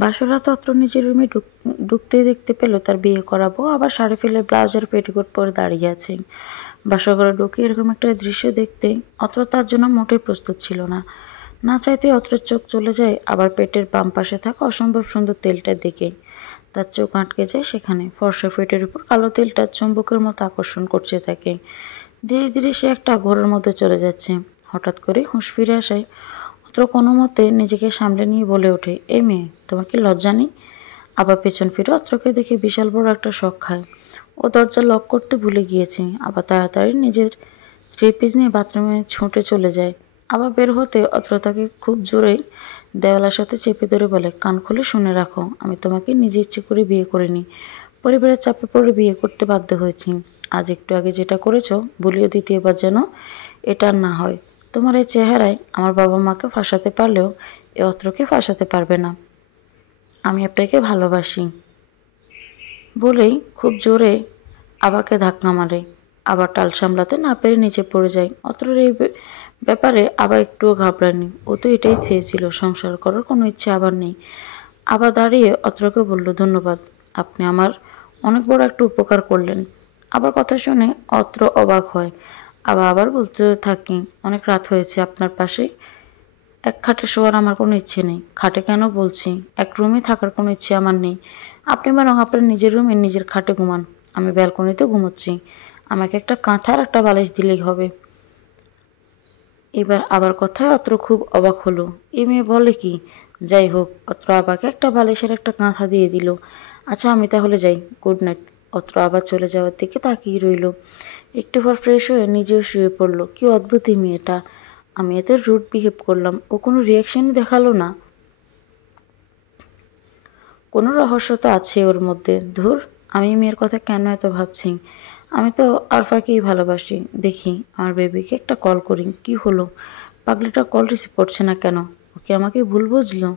বাসরাত অত্র নিজের রুমে ঢুকতেই দেখতে পেল তার বিয়ে করাবো আবার শাড়ি ফেলে ব্লাউজ আর পেটিকোট পরে দাঁড়িয়ে আছে। বাসরঘরে ঢুকে এরকম একটা দৃশ্য দেখতে অত্র তার জন্য মোটেই প্রস্তুত ছিল না। না চাইতে অত্রের চোখ চলে যায় আবার পেটের বাম পাশে থাকা অসম্ভব সুন্দর তেলটার দিকে। তার চোখ আটকে যায় সেখানে। ফর্সা পেটের উপর কালো তেলটা চুম্বকের মতো আকর্ষণ করছে তাকে। ধীরে ধীরে সে একটা ঘোরের মধ্যে চলে যাচ্ছে। হঠাৎ করে হুঁশ ফিরে আসায় অত্র কোনো মতে নিজেকে সামলে নিয়ে বলে ওঠে, এই মেয়ে, তোমার কি লজ্জা নেই? আবার পেছন ফিরে অত্রকে দেখে বিশাল বড় একটা শক খায়। ও দরজা লক করতে ভুলে গিয়েছে। আবার তাড়াতাড়ি নিজের থ্রি পিস নিয়ে বাথরুমে ছুটে চলে যায়। আবার বের হতে অত্র তাকে খুব জোরেই দেওয়ালের সাথে চেপে ধরে বলে, কান খুলে শুনে রাখো, আমি তোমাকে নিজে ইচ্ছে করে বিয়ে করিনি, পরিবারের চাপে পড়ে বিয়ে করতে বাধ্য হয়েছি। আজ একটু আগে যেটা করেছো বলিও দ্বিতীয়বার যেন এটা আর না হয়। তোমার এই চেহারায় আমার বাবা মাকে ফাঁসাতে পারলেও এ অত্রকে ফাঁসাতে পারবে না। আমি আপনাকে ভালোবাসি বলেই খুব জোরে আবাকে ধাক্কা মারে। আবার টাল সামলাতে না পেরে নিচে পড়ে যায়। অত্রর এই ব্যাপারে আবার একটুও ঘাবড়ায়নি। ও তো এটাই চেয়েছিল, সংসার করার কোনো ইচ্ছে আবার নেই। আবার দাঁড়িয়ে অত্রকে বলল, ধন্যবাদ, আপনি আমার অনেক বড় একটা উপকার করলেন। আবার কথা শুনে অত্র অবাক হয়। আবার বলতে থাকি, অনেক রাত হয়েছে, আপনার পাশে এক খাটে শোয়ার আমার কোনো ইচ্ছে নেই। খাটে কেন বলছি, এক রুমে থাকার কোনো ইচ্ছে আমার নেই। আপনি বরং আপনার নিজের রুমে নিজের খাটে ঘুমান, আমি ব্যালকনিতে ঘুমোচ্ছি। আমাকে একটা কাঁথা আর একটা বালিশ দিলেই হবে। এবার আবার কথায় অত্র খুব অবাক হলো। এ মেয়ে বলে কি? যাই হোক, অত্র আবাকে একটা বালিশের একটা কাঁথা দিয়ে দিল। আচ্ছা, আমি তাহলে যাই, গুড নাইট। অত্র আবার চলে যাওয়ার দিকে তাকিয়ে রইল। একটু পর ফ্রেশ হয়ে নিজেও শুয়ে পড়ল। কি অদ্ভুত এই মেয়েটা, আমি এত রুড বিহেভ করলাম, ও কোনো রিয়াকশনই দেখালো না। কোনো রহস্য তো আছে ওর মধ্যে। ধুর, আমি মেয়ের কথা কেন এত ভাবছি? আমি তো আরফাকেই ভালোবাসি। দেখি আমার বেবিকে একটা কল করি। কি হলো, পাগলিটা কল রিসিভ করছে না কেন? ওকে আমাকে ভুল বুঝলো?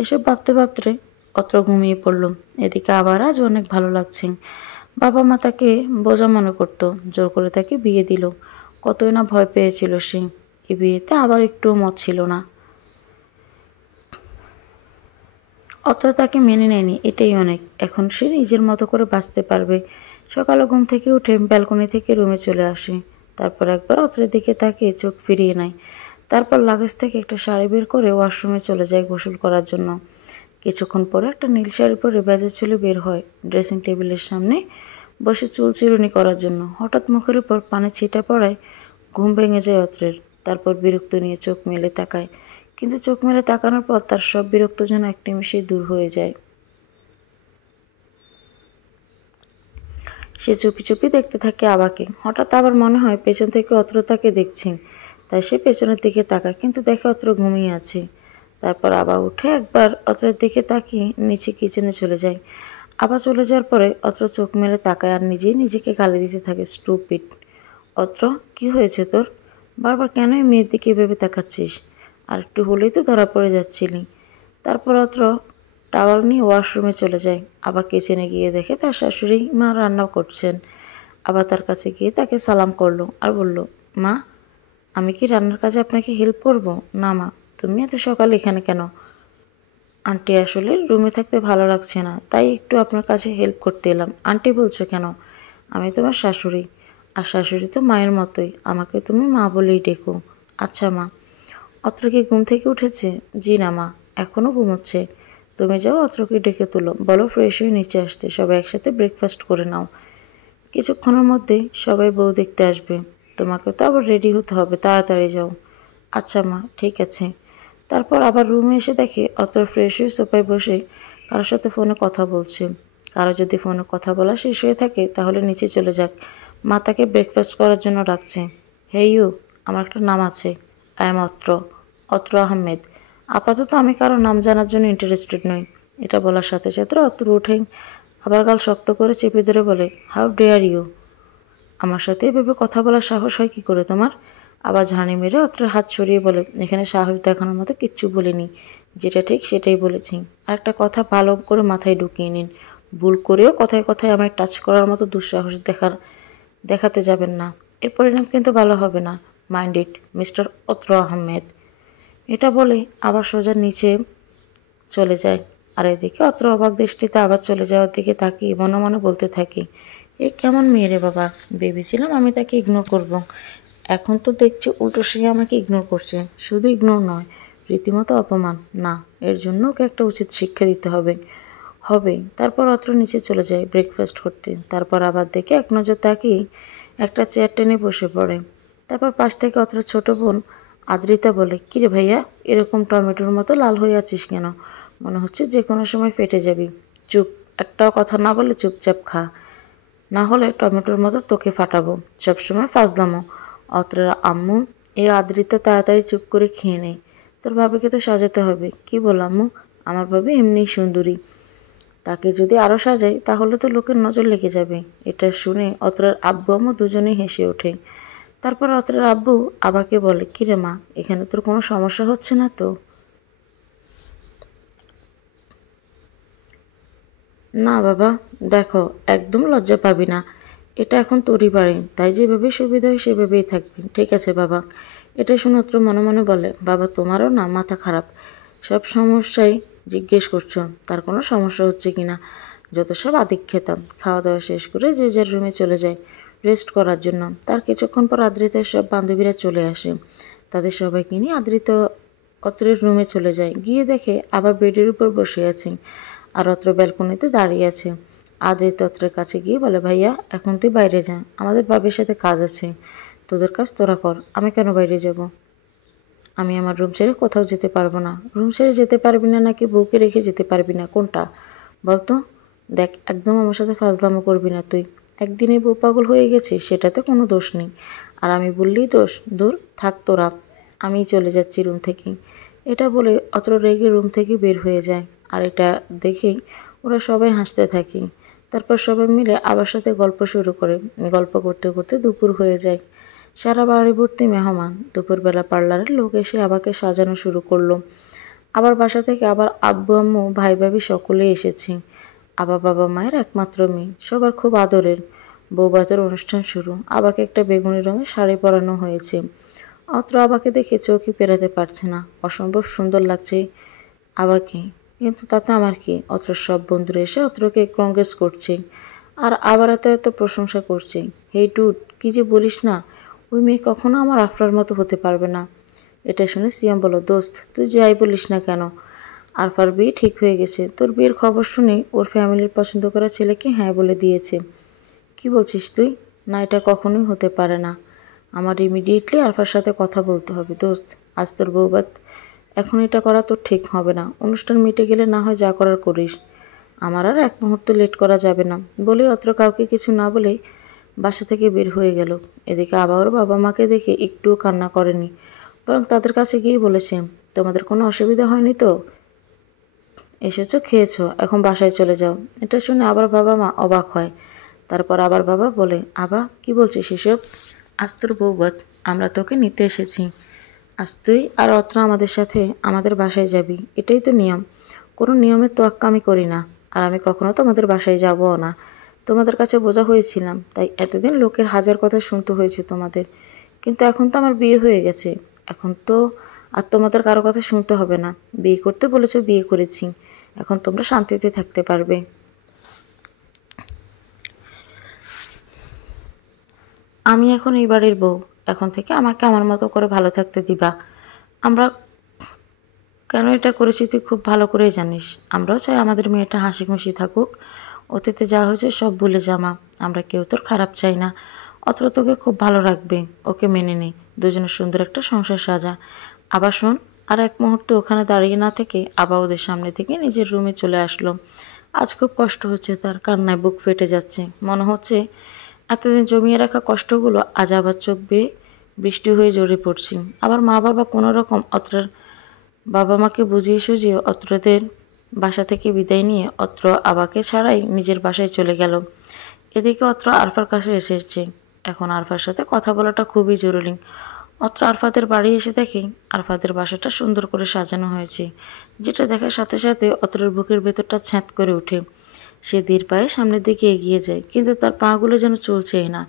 এসব ভাবতে ভাবতে অত্র ঘুমিয়ে পড়ল। এদিকে আবার আজ অনেক ভালো লাগছে। বাবা মা তাকে বোঝা মনে করতো, জোর করে তাকে বিয়ে দিল। কতই না ভয় পেয়েছিল সে। এই বিয়েতে আবার একটুও মত ছিল না। অত্র তাকে মেনে নেয়নি, এটাই অনেক। এখন সে নিজের মতো করে বাঁচতে পারবে। সকালে ঘুম থেকে উঠে ব্যালকনি থেকে রুমে চলে আসে। তারপর একবার অত্রের দিকে তাকিয়ে চোখ ফিরিয়ে নেয়। তারপর লাগেজ থেকে একটা শাড়ি বের করে ওয়াশরুমে চলে যায় গোসল করার জন্য। কিছুক্ষণ পরে একটা নীল শাড়ি পরে ভেজা চুলে বের হয় ড্রেসিং টেবিলের সামনে বসে চুল চিরুনি করার জন্য। হঠাৎ মুখের উপর পানি ছিটা পড়ায় ঘুম ভেঙে যায় অত্রের। তারপর বিরক্ত নিয়ে চোখ মেলে তাকায়, কিন্তু চোখ মেলে তাকানোর পর তার সব বিরক্ত যেন এক নিমিষেই দূর হয়ে যায়। সে চুপি চুপি দেখতে থাকে আবাকে। হঠাৎ আবার মনে হয় পেছন থেকে অত্র তাকে দেখছে। তাই সে পেছনের দিকে তাকায়, কিন্তু দেখে অত্র ঘুমিয়ে আছে। তারপর আবার উঠে একবার অত্রের দিকে তাকিয়ে নিচে কিচেনে চলে যায়। আবার চলে যাওয়ার পরে অত্র চোখ মেলে তাকায় আর নিজেই নিজেকে গালি দিতে থাকে, স্টুপিড। অত্র, কি হয়েছে তোর? বারবার কেন এই মেয়ের দিকে ভেবে তাকাচ্ছিস? আর একটু হলেই তো ধরা পড়ে যাচ্ছিলি। তারপর অত্র টাওয়াল নিয়ে ওয়াশরুমে চলে যায়। আবার কিচেনে গিয়ে দেখে তার শাশুড়ি মা রান্না করছেন। আবার তার কাছে গিয়ে তাকে সালাম করলো আর বলল, মা, আমি কি রান্নার কাজে আপনাকে হেল্প করব? না মা, তুমি এত সকালে এখানে কেন? আন্টি, আসলে রুমে থাকতে ভালো লাগছে না, তাই একটু আপনার কাছে হেল্প করতে এলাম। আন্টি বলছো কেন? আমি তোমার শাশুড়ি, আর শাশুড়ি তো মায়ের মতোই, আমাকে তুমি মা বলেই ডেকো। আচ্ছা মা। অত্র কি ঘুম থেকে উঠেছে? জি না মা, এখনও ঘুমোচ্ছে। তুমি যাও, অত্রকে ডেকে তুলো, বলো ফ্রেশ হয়ে নিচে আসতে, সবাই একসাথে ব্রেকফাস্ট করে নাও। কিছুক্ষণের মধ্যেই সবাই বউ দেখতে আসবে। তোমাকে তো আবার রেডি হতে হবে, তাড়াতাড়ি যাও। আচ্ছা মা, ঠিক আছে। তারপর আবার রুমে এসে দেখে অত্র ফ্রেশ হয়ে সোফায় বসে কারোর সাথে ফোনে কথা বলছে। কারো যদি ফোনে কথা বলা শেষ হয়ে থাকে তাহলে নিচে চলে যাক, মা তাকে ব্রেকফাস্ট করার জন্য ডাকছে। হে ইউ, আমার একটা নাম আছে, আই এম অত্র, অত্র আহমেদ। আপাতত আমি কারো নাম জানার জন্য ইন্টারেস্টেড নই। এটা বলার সাথে সাথে অত্র উঠে আবার গাল শক্ত করে চেপে ধরে বলে, হাউ ডেয়ার ইউ, আমার সাথে এভাবে কথা বলার সাহস হয় কি করে তোমার? আবার ঝাড়ি মেরে অত্র হাত সরিয়ে বলে, এখানে সাহস দেখানোর মতো কিচ্ছু বলিনি, যেটা ঠিক সেটাই বলেছি। আর একটা কথা ভালো করে মাথায় ঢুকিয়ে নিন, ভুল করেও কথায় কথায় আমায় টাচ করার মতো দুঃসাহস দেখাতে যাবেন না। এর পরিণাম কিন্তু ভালো হবে না। মাইন্ড ইট, মিস্টার অত্র আহমেদ। এটা বলে আবার সোজা নিচে চলে যায়। আর এদিকে অত্র অবাক দৃষ্টিতে আবার চলে যাওয়ার দিকে তাকিয়ে মনে মনে বলতে থাকি, এ কেমন মেয়ে রে বাবা, ভেবেছিলাম আমি তাকে ইগনোর করব। এখন তো দেখছি উল্টো সে আমাকে ইগনোর করছে। শুধু ইগনোর নয়, রীতিমতো অপমান। না, এর জন্য ওকে একটা উচিত শিক্ষা দিতে হবে। তারপর অত্র নিচে চলে যায় ব্রেকফাস্ট করতে। তারপর আবার দেখে এক নজর তাকিয়ে একটা চেয়ার টেনে বসে পড়ে। তারপর পাশ থেকে অত্র ছোট বোন আদ্রিতা বলে, কিরে ভাইয়া, এরকম টমেটোর মতো লাল হয়ে আছিস কেন? মনে হচ্ছে যে কোনো সময় ফেটে যাবি। চুপ, একটাও কথা না বলে চুপচাপ খা, না হলে টমেটোর মতো তোকে ফাটাবো। সবসময় ফাজলামো। অত্রের আম্মু এই আদ্রিতা তাড়াতাড়ি চুপ করে খেয়ে নেয়। তোর ভাবিকে তো সাজাতে হবে। কি বল আম্মু? আমার ভাবি এমনিই সুন্দরী, তাকে যদি আরও সাজাই তাহলে তো লোকের নজর লেগে যাবে। এটা শুনে অত্রের আব্বু আম্মু দুজনেই হেসে ওঠে। তারপর অত্রের আব্বু আবাকে বলে, কিরে মা, এখানে তোর কোনো সমস্যা হচ্ছে না তো? না বাবা, দেখো, একদম লজ্জা পাবি না। এটা এখন তোরই বাড়ি, তাই যেভাবে সুবিধা হয় সেভাবেই থাকবি, ঠিক আছে বাবা? এটা শুনে অত্র মনে মনে বলে, বাবা তোমারও না মাথা খারাপ, সব সমস্যাই জিজ্ঞেস করছো তার কোনো সমস্যা হচ্ছে কি না। যত সব আদিক খেতাম। খাওয়া দাওয়া শেষ করে যে যার রুমে চলে যায় রেস্ট করার জন্য। তার কিছুক্ষণ পর আদ্রিতার সব বান্ধবীরা চলে আসে। তাদের সবাইকে নিয়ে আদ্রিতা অত্রের রুমে চলে যায়। গিয়ে দেখে আবার বেডের উপর বসে আছে আর অত্র ব্যালকনিতে দাঁড়িয়ে আছে। আদ্রিতা অত্রের কাছে গিয়ে বলে, ভাইয়া এখন তুই বাইরে যা, আমাদের বাবির সাথে কাজ আছে। তোদের কাজ তোরা কর, আমি কেন বাইরে যাব? আমি আমার রুম ছেড়ে কোথাও যেতে পারবো না। রুম ছেড়ে যেতে পারবি না নাকি বউকে রেখে যেতে পারবি না, কোনটা বলতো? দেখ, একদম আমার সাথে ফাজলামো করবি না তুই। একদিনে বউ পাগল হয়ে গেছে, সেটাতে কোনো দোষ নেই। আর আমি বললেই দোষ? দূর থাক তোরা, আমিই চলে যাচ্ছি রুম থেকে। এটা বলে অত্র রেগে রুম থেকে বের হয়ে যায়। আর এটা দেখেই ওরা সবাই হাসতে থাকে। তারপর সবাই মিলে আবার সাথে গল্প শুরু করে। গল্প করতে করতে দুপুর হয়ে যায়। সারা বাড়ি ভর্তি মেহমান। দুপুরবেলা পার্লারের লোক এসে আবাকে সাজানো শুরু করলো। আবার বাসা থেকে আবার আব্বু আম্মু ভাই ভাবি সকলেই এসেছে। আবার বাবা মায়ের একমাত্র মেয়ে, সবার খুব আদরের। বৌভাতের অনুষ্ঠান শুরু। আবাকে একটা বেগুনি রঙের শাড়ি পরানো হয়েছে। অত্র আবাকে দেখে চোখই পেরাতে পারছে না, অসম্ভব সুন্দর লাগছে আবাকে। কিন্তু তাতে আমার কি? অত্র সব বন্ধুরা এসে অত্রকে কংগ্রেস করছে আর আবার এত এত প্রশংসা করছে। হেই ডুড, কি যে বলিস না, ওই মেয়ে কখনো আমার আফরার মতো হতে পারবে না। এটা শুনে সিয়াম বলল, দোস্ত তুই যাই বলিস না কেন, আরফার বিয়ে ঠিক হয়ে গেছে। তোর বিয়ের খবর শুনে ওর ফ্যামিলির পছন্দ করা ছেলেকে হ্যাঁ বলে দিয়েছে। কি বলছিস তুই? না, এটা কখনোই হতে পারে না। আমার ইমিডিয়েটলি আরফার সাথে কথা বলতে হবে দোস্ত। আজ তোর বৌবাত, এখন এটা করা তোর ঠিক হবে না। অনুষ্ঠান মিটে গেলে না হয় যা করার করিস, আমার আর এক মুহূর্ত লেট করা যাবে না। বলে অত্র কাউকে কিছু না বলে বাসা থেকে বের হয়ে গেল। এদিকে আবার বাবা মাকে দেখে একটুও কান্না করেনি, বরং তাদের কাছে গিয়ে বলেছে, তোমাদের কোনো অসুবিধা হয়নি তো? এসেছো, খেয়েছো, এখন বাসায় চলে যাও। এটা শুনে আবার বাবা মা অবাক হয়। তারপর আবার বাবা বলে, আবা কি বলছিস এসব? আজ তোর বৌভাত, আমরা তোকে নিতে এসেছি। আজ তুই আর অত্র আমাদের সাথে আমাদের বাসায় যাবি, এটাই তো নিয়ম। কোনো নিয়মের তোয়াক্কা আমি করি না, আর আমি কখনো তোমাদের বাসায় যাবও না। তোমাদের কাছে বোঝা হয়েছিলাম, তাই এতদিন লোকের হাজার কথা শুনতে হয়েছে তোমাদের। কিন্তু এখন তো আমার বিয়ে হয়ে গেছে, এখন তো আর তোমাদের কারো কথা শুনতে হবে না। বিয়ে করতে বলেছো, বিয়ে করেছি, এখন তোমরা শান্তিতে থাকতে পারবে। আমি এখন এই বাড়ির বউ, এখন থেকে আমাকে আমার মতো করে ভালো থাকতে দিবা। আমরা কেন এটা করেছি তুই খুব ভালো করেই জানিস। আমরাও চাই আমাদের মেয়েটা হাসি খুশি থাকুক। অতীতে যা হয়েছে সব ভুলে জামা, আমরা কেউ তোর খারাপ চাই না। অত্র তোকে খুব ভালো রাখবে, ওকে মেনে নে। দুজনের সুন্দর একটা সংসার সাজা। আবার শোন, আর এক মুহূর্ত ওখানে দাঁড়িয়ে না থেকে আবার ওদের সামনে থেকে নিজের রুমে চলে আসলো। আজ খুব কষ্ট হচ্ছে তার, কান্নায় বুক ফেটে যাচ্ছে। মনে হচ্ছে এতদিন জমিয়ে রাখা কষ্টগুলো আজ আবার চোখ বেয়ে বৃষ্টি হয়ে ঝরে পড়ছি। আবার মা বাবা কোনো রকম অত্রের বাবা মাকে বুঝিয়ে সুঝিয়ে অত্রদের বাসা থেকে বিদায় নিয়ে অত্র আবাকে ছাড়াই নিজের বাসায় চলে গেল। এদিকে অত্র আরফার কাছে এসেছে। এখন আরফার সাথে কথা বলাটা খুবই জরুরি। অত্র আরফাদের বাড়ি এসে দেখে আরফাদের বাসাটা সুন্দর করে সাজানো হয়েছে, যেটা দেখার সাথে সাথে অত্রের বুকের ভেতরটা ছ্যাঁত করে ওঠে। সে ধীর পায়ে সামনের দিকে এগিয়ে যায়, কিন্তু তার পাগুলো যেন চলছেই না।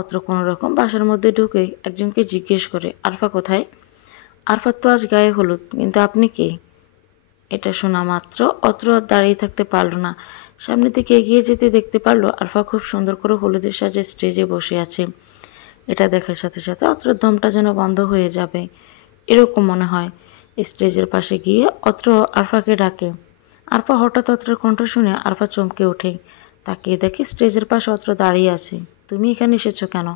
অত্র কোনো রকম বাসার মধ্যে ঢুকে একজনকে জিজ্ঞেস করে, আরফা কোথায়? আরফার তো আজ গায়ে হলুদ, কিন্তু আপনি কে? এটা শোনা মাত্র অত্র আর দাঁড়িয়ে থাকতে পারল না। সামনের দিকে এগিয়ে যেতে দেখতে পারলো আরফা খুব সুন্দর করে হলুদের সাজে স্টেজে বসে আছে। এটা দেখার সাথে সাথে অত্রর দমটা যেন বন্ধ হয়ে যাবে এরকম মনে হয়। স্টেজের পাশে গিয়ে অত্র আরফাকে ডাকে। আরফা হঠাৎ অত্রের কণ্ঠ শুনে আরফা চমকে ওঠে। তাকিয়ে দেখে স্টেজের পাশে অত্র দাঁড়িয়ে আছে। তুমি এখানে এসেছো কেন?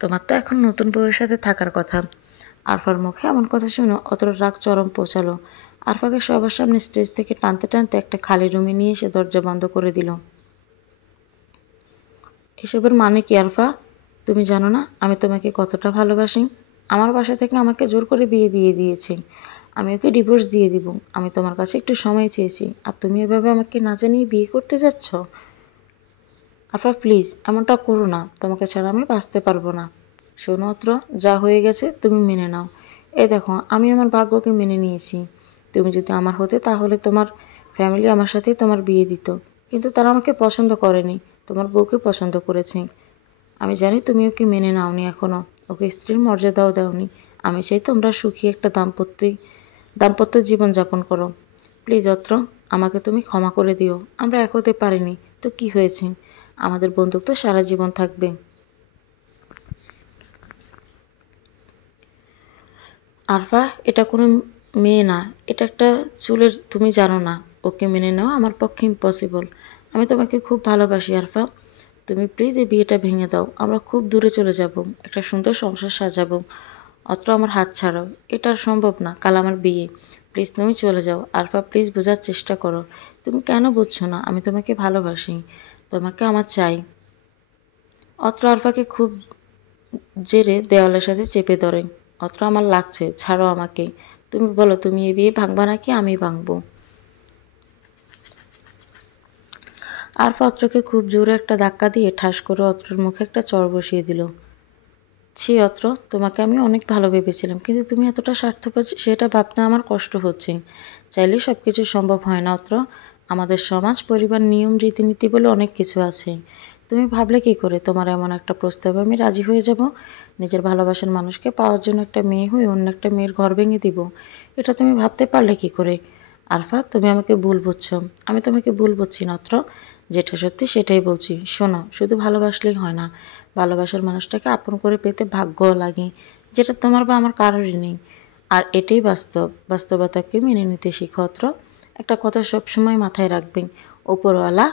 তোমার তো এখন নতুন বউয়ের সাথে থাকার কথা। আরফার মুখে এমন কথা শুনে অত্র রাগ চরম পৌঁছালো। আরফাকে সবার সামনে স্টেজ থেকে টানতে টানতে একটা খালি রুমে নিয়ে এসে দরজা বন্ধ করে দিল। এসবের মানে কি আরফা? তুমি জানো না আমি তোমাকে কতটা ভালোবাসি? আমার বাসা থেকে আমাকে জোর করে বিয়ে দিয়ে দিয়েছে। আমি ওকে ডিভোর্স দিয়ে দিব। আমি তোমার কাছে একটু সময় চেয়েছি, আর তুমি এভাবে আমাকে না জানিয়ে বিয়ে করতে যাচ্ছ? আরফা প্লিজ এমনটা করো না, তোমাকে ছাড়া আমি বাঁচতে পারবো না। শোনো অত্র, যা হয়ে গেছে তুমি মেনে নাও। এই দেখো আমি আমার ভাগ্যকে মেনে নিয়েছি। তুমি যদি আমার হতে তাহলে তোমার ফ্যামিলি আমার সাথে তোমার বিয়ে দিত, কিন্তু তারা আমাকে পছন্দ করেনি, তোমার বউকে পছন্দ করেছে। আমি জানি তুমি ওকে মেনে নাওনি, এখনও ওকে স্ত্রীর মর্যাদাও দাওনি। আমি চাই তোমরা সুখী একটা দাম্পত্য জীবন যাপন করো। প্লিজ অত্র, আমাকে তুমি ক্ষমা করে দিও। আমরা এক হতে পারিনি তো কি হয়েছে, আমাদের বন্ধুত্ব সারা জীবন থাকবে। আরফা এটা কোনো মেয়ে না, এটা একটা চুলের, তুমি জানো না? ওকে মেনে নেওয়া আমার পক্ষে ইম্পসিবল। আমি তোমাকে খুব ভালোবাসি আরফা। তুমি প্লিজ এই বিয়েটা ভেঙে দাও, আমরা খুব দূরে চলে যাব, একটা সুন্দর সংসার সাজাবো। অত্র আমার হাত ছাড়াও, এটা আর সম্ভব না, কাল আমার বিয়ে। প্লিজ তুমি চলে যাও। আরফা প্লিজ বোঝার চেষ্টা করো। তুমি কেন বুঝছো না? আমি তোমাকে ভালোবাসি, তোমাকে আমার চাই। অত্র আরফাকে খুব জেরে দেওয়ালের সাথে চেপে ধরে। অত্র আমার লাগছে, ছাড়ো আমাকে। তুমি বলো তুমি এ বিয়ে ভাঙবা নাকি আমি ভাঙবো? আরফা অত্রকে খুব জোরে একটা ধাক্কা দিয়ে ঠাস করে অত্রর মুখে একটা চড় বসিয়ে দিল। ছি অত্র, তোমাকে আমি অনেক ভালো ভেবেছিলাম, কিন্তু তুমি এতটা স্বার্থপর সেটা ভাবতে আমার কষ্ট হচ্ছে। চাইলে সব কিছু সম্ভব হয় না অত্র। আমাদের সমাজ, পরিবার, নিয়ম, রীতিনীতি বলে অনেক কিছু আছে। তুমি ভাবলে কি করে তোমার এমন একটা প্রস্তাবে আমি রাজি হয়ে যাব? নিজের ভালোবাসার মানুষকে পাওয়ার জন্য একটা মেয়ে হয়ে অন্য একটা মেয়ের ঘর ভেঙে দিব, এটা তুমি ভাবতে পারলে কি করে? আরফা তুমি আমাকে ভুল বুঝছো। আমি তোমাকে ভুল বুঝছি না অত্র, যেটা সত্যি সেটাই বলছি। শোনো, শুধু ভালোবাসলেই হয় না, ভালোবাসার মানুষটাকে আপন করে পেতে ভাগ্যও লাগে, যেটা তোমার বা আমার কারোরই নেই। আর এটাই বাস্তব, বাস্তবতাকে মেনে নিতে শিখো অত্র। একটা কথা সবসময় মাথায় রাখবেন, ওপরওয়ালা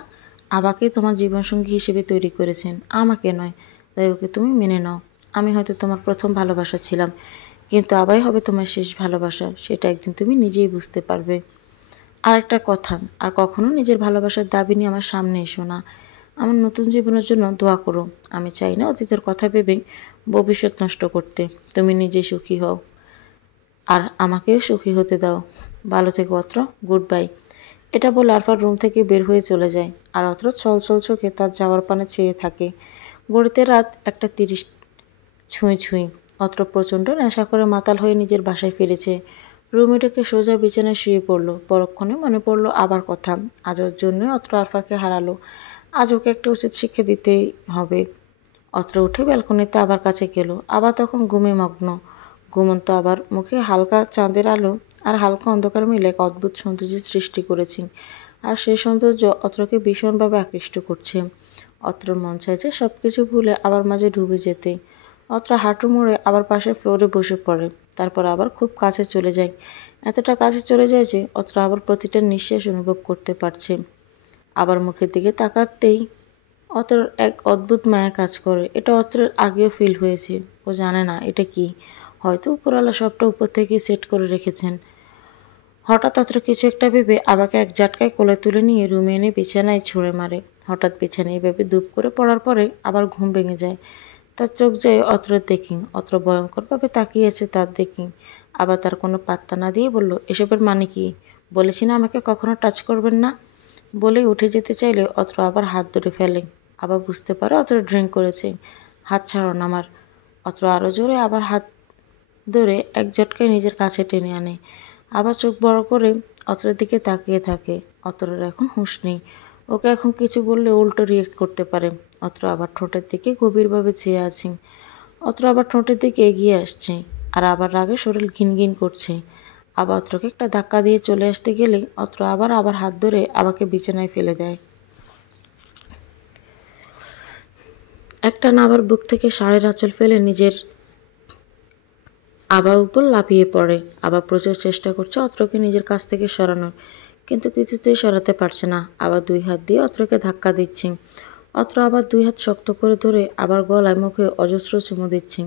আবাকে তোমার জীবনসঙ্গী হিসেবে তৈরি করেছেন, আমাকে নয়। তাই ওকে তুমি মেনে নাও। আমি হয়তো তোমার প্রথম ভালোবাসা ছিলাম, কিন্তু আবাই হবে তোমার শেষ ভালোবাসা, সেটা একদিন তুমি নিজেই বুঝতে পারবে। আর একটা কথা, আর কখনো নিজের ভালোবাসার দাবি নিয়ে আমার সামনে এসো না। আমার নতুন জীবনের জন্য দোয়া করো। আমি চাই না অতীতের কথা ভেবে ভবিষ্যৎ নষ্ট করতে। তুমি নিজে সুখী হও, আর আমাকেও সুখী হতে দাও। ভালো থেকো অত্র, গুড বাই। এটা বলে আরফার রুম থেকে বের হয়ে চলে যায়, আর অত্র ছলছল চোখে তার যাওয়ার পানে চেয়ে থাকে। গড়িতে রাত 1:30 ছুঁই ছুঁই। অত্র প্রচণ্ড নেশা করে মাতাল হয়ে নিজের বাসায় ফিরেছে। রুমে ঢুকে সোজা বিছানায় শুয়ে পড়ল। পরক্ষণে মনে পড়ল আবার কথা, আজ ওর জন্যই অত্র আরফাকে হারালো। আজ ওকে একটা উচিত শিক্ষা দিতেই হবে। অত্র উঠে ব্যালকনিতে আবার কাছে গেল, আবার তখন ঘুমে মগ্ন। ঘুমন্ত আবার মুখে হালকা চাঁদের আলো আর হালকা অন্ধকার মিলে এক অদ্ভুত সৌন্দর্যের সৃষ্টি করেছে, আর সেই সৌন্দর্য অত্রকে ভীষণভাবে আকৃষ্ট করছে। অত্রর মন চাইছে সব কিছু ভুলে আবার মাঝে ডুবে যেতে। অত্র হাঁটু মুড়ে আবার পাশে ফ্লোরে বসে পড়ে, তারপর আবার খুব কাছে চলে যায়। এতটা কাছে চলে যায় যে অত্র আবার প্রতিটা নিঃশ্বাস অনুভব করতে পারছে। আবার মুখের দিকে তাকাতেই অত্রর এক অদ্ভুত মায়া কাজ করে। এটা অত্রের আগেও ফিল হয়েছে, ও জানে না এটা কি। হয়তো উপরওয়ালা সবটা উপর থেকে সেট করে রেখেছেন। হঠাৎ অত্র কিছু একটা ভেবে আবাকে এক ঝাটকায় কোলে তুলে নিয়ে রুমে এনে বিছানায় ছুঁড়ে মারে। হঠাৎ বিছানায় এভাবে দুপ করে পড়ার পরে আবার ঘুম ভেঙে যায়। তার চোখ যায় অত্রের দেখি। অত্র ভয়ঙ্করভাবে তাকিয়েছে তার দেখি। আবার তার কোনো পাত্তা না দিয়ে বলল, এসবের মানে কি? বলেছি না আমাকে কখনো টাচ করবেন না। বলেই উঠে যেতে চাইলে অত্র আবার হাত ধরে ফেলে। আবার বুঝতে পারে অত্র ড্রিঙ্ক করেছে। হাত ছাড়ুন আমার। অত্র আরও জোরে আবার হাত ধরে এক ঝটকায় নিজের কাছে টেনে আনে। আবার চোখ বড় করে অত্রের দিকে তাকিয়ে থাকে। অত্রের এখন হুঁশ নেই, ওকে এখন কিছু বললে উল্টো রিয়েক্ট করতে পারে। অত্র আবার ঠোঁটের দিকে গভীরভাবে চেয়ে আছে। অত্র আবার ঠোঁটের দিকে এগিয়ে আসছে, আর আবার রাগে শরীর ঘিনঘিন করছে। আবা অত্রকে একটা ধাক্কা দিয়ে চলে আসতে গেলেই অত্র আবার হাত ধরে আবাকে বিছানায় ফেলে দেয়। একটা না আবার বুক থেকে শাড়ির আঁচল ফেলে নিজের আবা উপর লাফিয়ে পড়ে। আবা প্রচুর চেষ্টা করছে অত্রকে নিজের কাছ থেকে সরানোর, কিন্তু কিছুতেই সরাতে পারছে না। আবার 2 হাত দিয়ে অত্রকে ধাক্কা দিচ্ছে। অত্র আবার 2 হাত শক্ত করে ধরে আবার গলায় মুখে অজস্র চুমু দিচ্ছে।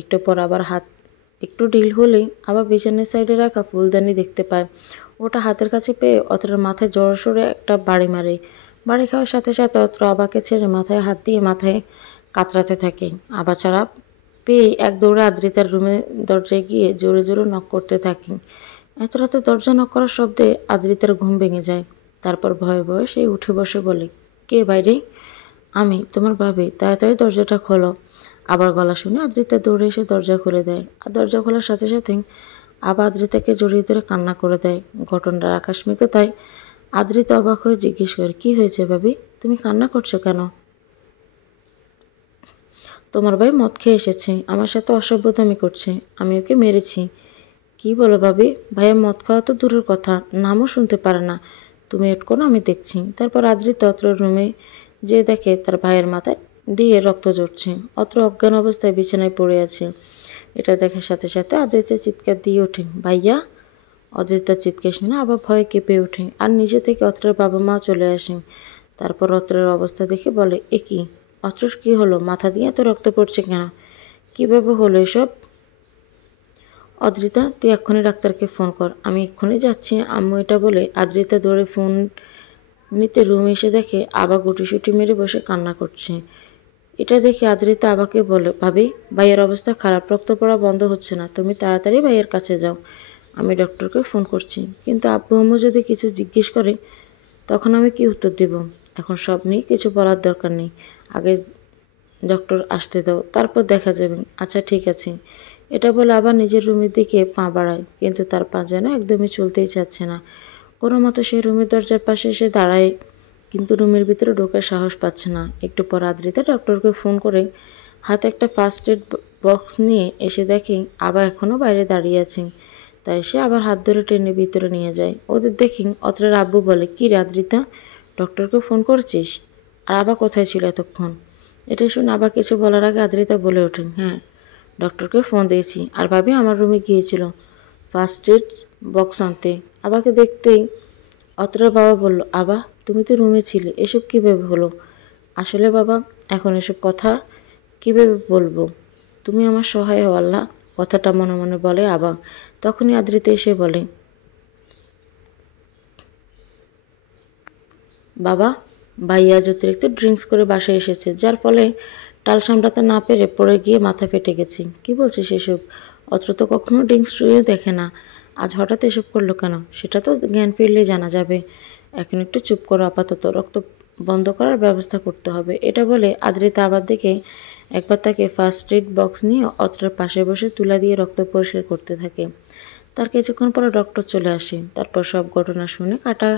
একটু পর আবার হাত একটু ঢিল হলেই আবার বিছানার সাইডে রাখা ফুলদানি দেখতে পায়। ওটা হাতের কাছে পেয়ে অত্রের মাথায় জোরসোরে একটা বাড়ি মারে। বাড়ি খাওয়ার সাথে সাথে অত্র আবাকে ছেড়ে মাথায় হাত দিয়ে মাথায় কাতরাতে থাকে। আবা ছাড়া পেয়ে এক দৌড়ে আদ্রিতার রুমে দরজায় গিয়ে জোরে জোরে নক করতে থাকে। এত রাতে দরজা নক করার শব্দে আদ্রিতার ঘুম ভেঙে যায়। তারপর ভয়ে ভয়ে সে উঠে বসে বলে, কে বাইরে? আমি, তোমার ভাবি, তাড়াতাড়ি দরজাটা খোলো। আবার গলা শুনে আদ্রিতা দৌড়ে এসে দরজা খুলে দেয়। আর দরজা খোলার সাথে সাথে আবার আদ্রিতাকে জড়িয়ে ধরে কান্না করে দেয়। ঘটনার আকস্মিকতায় আদ্রিতা অবাক হয়ে জিজ্ঞেস করে, কি হয়েছে ভাবি, তুমি কান্না করছো কেন? তোমার ভাই মদ খেয়ে এসেছে, আমার সাথে অসভ্যতামি করছে, আমি ওকে মেরেছি। কি বলো ভাবি? ভাইয়া মদ খাওয়া তো দূরের কথা, নামও শুনতে পারে না। তুমি এট করো, আমি দেখছি। তারপর আদ্রিতা অত্র রুমে যে দেখে তার ভাইয়ের মাথায় দিয়ে রক্ত ঝরছে। অত্র অজ্ঞান অবস্থায় বিছানায় পড়ে আছে। এটা দেখার সাথে সাথে আদ্রিতা চিৎকার দিয়ে ওঠে, ভাইয়া! অদ্রিতার চিৎকার শুনে আবার ভয়ে কেঁপে ওঠে আর নিজে থেকে অত্রের বাবা মাও চলে আসেন। তারপর অত্রের অবস্থা দেখে বলে, এ কি অত্রর, কি হলো? মাথা দিয়ে এত রক্ত পড়ছে কেন? কীভাবে হলো এসব? অদ্রিতা, তুই এক্ষুনি ডাক্তারকে ফোন কর, আমি এক্ষুনি যাচ্ছি আম্মু। এটা বলে আদ্রিতা দৌড়ে ফোন নিতে রুমে এসে দেখে আবা গুটিসুটি মেরে বসে কান্না করছে। এটা দেখে আদ্রিতা আবাকে বলে, ভাবি, ভাইয়ের অবস্থা খারাপ, রক্ত পড়া বন্ধ হচ্ছে না, তুমি তাড়াতাড়ি ভাইয়ের কাছে যাও, আমি ডক্টরকে ফোন করছি। কিন্তু আব্বু আম্মু যদি কিছু জিজ্ঞেস করে তখন আমি কি উত্তর দেব? এখন সব নিয়ে কিছু বলার দরকার নেই, আগে ডক্টর আসতে দাও, তারপর দেখা যাবে। আচ্ছা ঠিক আছে। এটা বলে আবার নিজের রুমের দিকে পা বাড়ায়, কিন্তু তার পা যেন একদমই চলতেই চাচ্ছে না। কোনো মতো সে রুমের দরজার পাশে এসে দাঁড়ায়, কিন্তু রুমের ভিতরে ঢোকার সাহস পাচ্ছে না। একটু পর আদ্রিতা ডক্টরকে ফোন করে হাতে একটা ফার্স্ট এড বক্স নিয়ে এসে দেখে আবার এখনও বাইরে দাঁড়িয়ে আছে। তাই সে আবার হাত ধরে টেনে ভিতরে নিয়ে যায়। ওদের দেখি অত্রের আব্বু বলে, কি রে আদ্রিতা, ডক্টরকে ফোন করছিস? আর আবার কোথায় ছিল এতক্ষণ? এটা শুনে আবার কিছু বলার আগে আদ্রিতা বলে ওঠেন, হ্যাঁ, ডক্টরকে ফোন দিয়েছি, আর ভাবি আমার রুমে গিয়েছিল ফার্স্ট এড বক্স আনতে। আবাকে দেখতেই অত্রের বাবা বলল, আবা, তুমি তো রুমে ছিলে, এসব কীভাবে হলো? আসলে বাবা, এখন এসব কথা কীভাবে বলবো? তুমি আমার সহায় হও আল্লাহ, কথাটা মনে মনে বলে আবা। তখনই আদ্রিতা এসে বলে, বাবা, ভাইয়া আজ অতিরিক্ত ড্রিঙ্কস করে বাসায় এসেছে, যার ফলে টাল সামলাতে না পেরে পড়ে গিয়ে মাথা ফেটে গেছি। কি বলছিস এসব? অত্র তো কখনো ড্রিঙ্কস টুয়ে দেখে না, আজ হঠাৎ এসব করলো কেন? সেটা তো জ্ঞান ফিরলে জানা যাবে। এখন একটু চুপ করো আপাতত, রক্ত বন্ধ করার ব্যবস্থা করতে হবে। এটা বলে আদ্রিতা আবার দেখে একবার তাকে ফার্স্ট এড বক্স নিয়ে অত্রের পাশে বসে তুলা দিয়ে রক্ত পরিষ্কার করতে থাকে। তার কিছুক্ষণ পরে ডক্টর চলে আসে। তারপর সব ঘটনা শুনে কাটা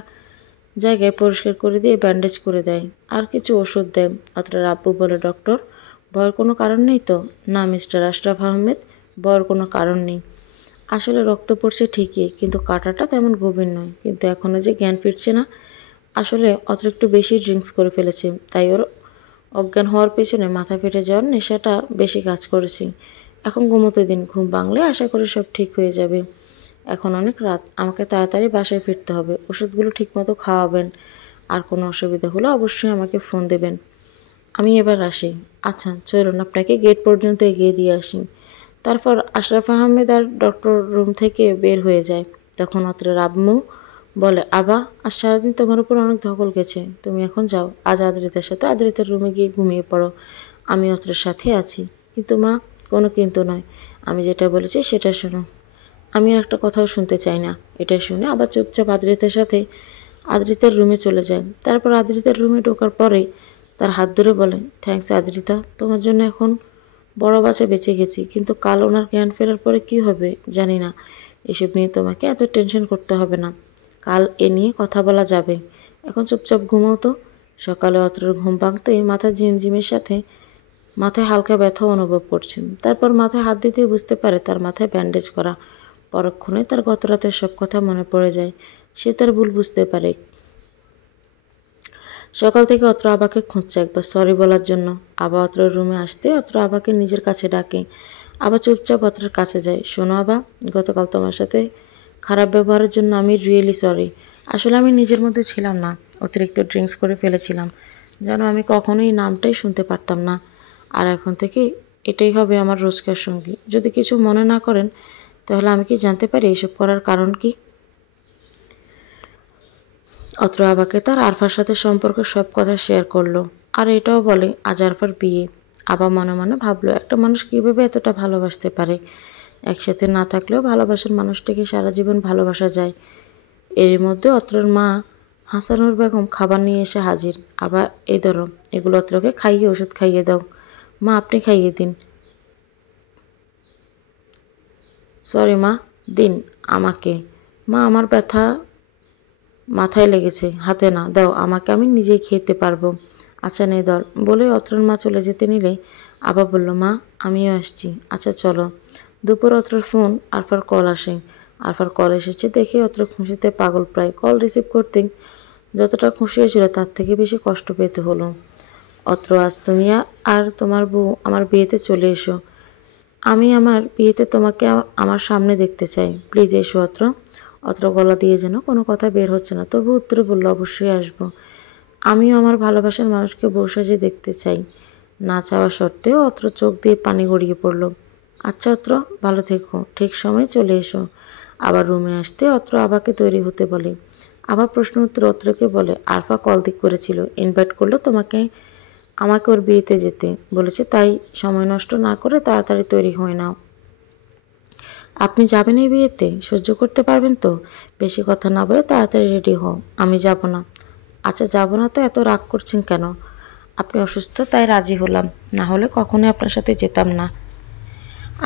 জায়গায় পরিষ্কার করে দিয়ে ব্যান্ডেজ করে দেয়, আর কিছু ওষুধ দেয়। অত্রের আব্বু বলে, ডক্টর, ভয়ের কোনো কারণ নেই তো? না মিস্টার আশরাফ আহমেদ, ভয়ের কোনো কারণ নেই। আসলে রক্ত পড়ছে ঠিকই, কিন্তু কাটাটা তেমন গভীর নয়। কিন্তু এখনও যে জ্ঞান ফিরছে না, আসলে অত একটু বেশি ড্রিঙ্কস করে ফেলেছে, তাই ওর অজ্ঞান হওয়ার পেছনে মাথা ফেটে যাওয়ার নেশাটা বেশি কাজ করেছে। এখন ঘুমোতে দিন, ঘুম ভাঙলে আশা করি সব ঠিক হয়ে যাবে। এখন অনেক রাত, আমাকে তাড়াতাড়ি বাসায় ফিরতে হবে। ওষুধগুলো ঠিকমতো খাওয়াবেন, আর কোনো অসুবিধা হলে অবশ্যই আমাকে ফোন দেবেন। আমি এবার আসি। আচ্ছা চলুন, আপনাকে গেট পর্যন্ত এগিয়ে দিয়ে আসি। তারপর আশরাফ আহমেদ আর ডক্টর রুম থেকে বের হয়ে যায়। তখন অত্রের আম্মু বলে, আবা, আজ সারাদিন তোমার উপর অনেক ধকল গেছে, তুমি এখন যাও, আজ আদ্রিতার সাথে আদ্রিতার রুমে গিয়ে ঘুমিয়ে পড়ো, আমি অত্রের সাথে আছি। কিন্তু মা, কোনো কিন্তু নয়, আমি যেটা বলেছি সেটা শোনো, আমি আর একটা কথাও শুনতে চাই না। এটা শুনে আবার চুপচাপ আদ্রিতার সাথে আদ্রিতার রুমে চলে যায়। তারপর আদ্রিতার রুমে ঢোকার পরে তার হাত ধরে বলে, থ্যাঙ্কস আদ্রিতা, তোমার জন্য এখন বড় বাচ্চা বেঁচে গেছি, কিন্তু কাল ওনার জ্ঞান ফেরার পরে কি হবে জানি না। এসব নিয়ে তোমাকে এত টেনশন করতে হবে না, কাল এ নিয়ে কথা বলা যাবে। এখন চুপচাপ ঘুমাও তো। সকালে অত্রের ঘুম ভাঙতেই মাথা ঝিমঝিমের সাথে মাথায় হালকা ব্যথা অনুভব করছে। তারপর মাথায় হাত দিতেই বুঝতে পারে তার মাথায় ব্যান্ডেজ করা। পরক্ষণে তার গত রাতের সব কথা মনে পড়ে যায়। সে তার ভুল বুঝতে পারে। সকাল থেকে অত্র আবাকে খুঁজছে একবার সরি বলার জন্য। আবা অত্রর রুমে আসতে অত্র আবাকে নিজের কাছে ডাকে। আবা চুপচাপ অত্রের কাছে যায়। শোনো আবা, গতকাল তোমার সাথে খারাপ ব্যবহারের জন্য আমি রিয়েলি সরি। আসলে আমি নিজের মধ্যে ছিলাম না, অতিরিক্ত ড্রিঙ্কস করে ফেলেছিলাম। যেন আমি কখনোই নামটাই শুনতে পারতাম না। আর এখন থেকে এটাই হবে আমার রোজকার সঙ্গী। যদি কিছু মনে না করেন তাহলে আমি কি জানতে পারি এসব করার কারণ কি? অত্র আবাকে তার আরফার সাথে সম্পর্কের সব কথা শেয়ার করলো। আর এটাও বলে আজ আরফার বিয়ে। আবা মনে মনে ভাবলো একটা মানুষ কীভাবে এতটা ভালোবাসতে পারে। একসাথে না থাকলেও ভালোবাসার মানুষটিকে সারা জীবন ভালোবাসা যায়। এর মধ্যে অত্রর মা হাসানুর বেগম খাবার নিয়ে এসে হাজির। আবার এই ধরো, এগুলো অত্রকে খাইয়ে ওষুধ খাইয়ে দাও। মা আপনি খাইয়ে দিন। সরি মা, দিন আমাকে। মা আমার ব্যথা মাথায় লেগেছে, হাতে না, দাও আমাকে, আমি নিজেই খেতে পারবো। আচ্ছা নে ধর। বলে অত্রর মা চলে যেতে নিলে আবা বলল মা আমিও আসছি। আচ্ছা চলো। দুপুর অত্রর ফোন আরফার কল আসে। আরফার কল এসেছে দেখে অত্র খুশিতে পাগল প্রায়। কল রিসিভ করতে যতটা খুশি হয়েছিল তার থেকে বেশি কষ্ট পেতে হলো। অত্র আজ তুমি আর তোমার বউ আমার বিয়েতে চলে এসো। আমি আমার বিয়েতে তোমাকে আমার সামনে দেখতে চাই। প্লিজ এসো অত্র। অত্র গলা দিয়ে যেন কোনো কথা বের হচ্ছে না, তবু উত্তরে বলল অবশ্যই আসবো। আমিও আমার ভালোবাসার মানুষকে বউ সাজে দেখতে চাই। না চাওয়া সত্ত্বেও অত্র চোখ দিয়ে পানি গড়িয়ে পড়ল। আচ্ছা অত্র, ভালো থেকো, ঠিক সময়ে চলে এসো। আবার রুমে আসতে অত্র আবাকে তৈরি হতে বলে। আবার প্রশ্ন উত্তর অত্রকে বলে আরফা কল দিক করেছিল, ইনভাইট করলো আমাকে ওর বিয়েতে যেতে বলেছে, তাই সময় নষ্ট না করে তাড়াতাড়ি তৈরি হয়ে নাও। আপনি যাবেন এই বিয়েতে? সহ্য করতে পারবেন তো? বেশি কথা না বলে তাড়াতাড়ি রেডি হও। আমি যাব না। আচ্ছা যাব না তো এত রাগ করছেন কেন? আপনি অসুস্থ তাই রাজি হলাম, না হলে কখনোই আপনার সাথে যেতাম না।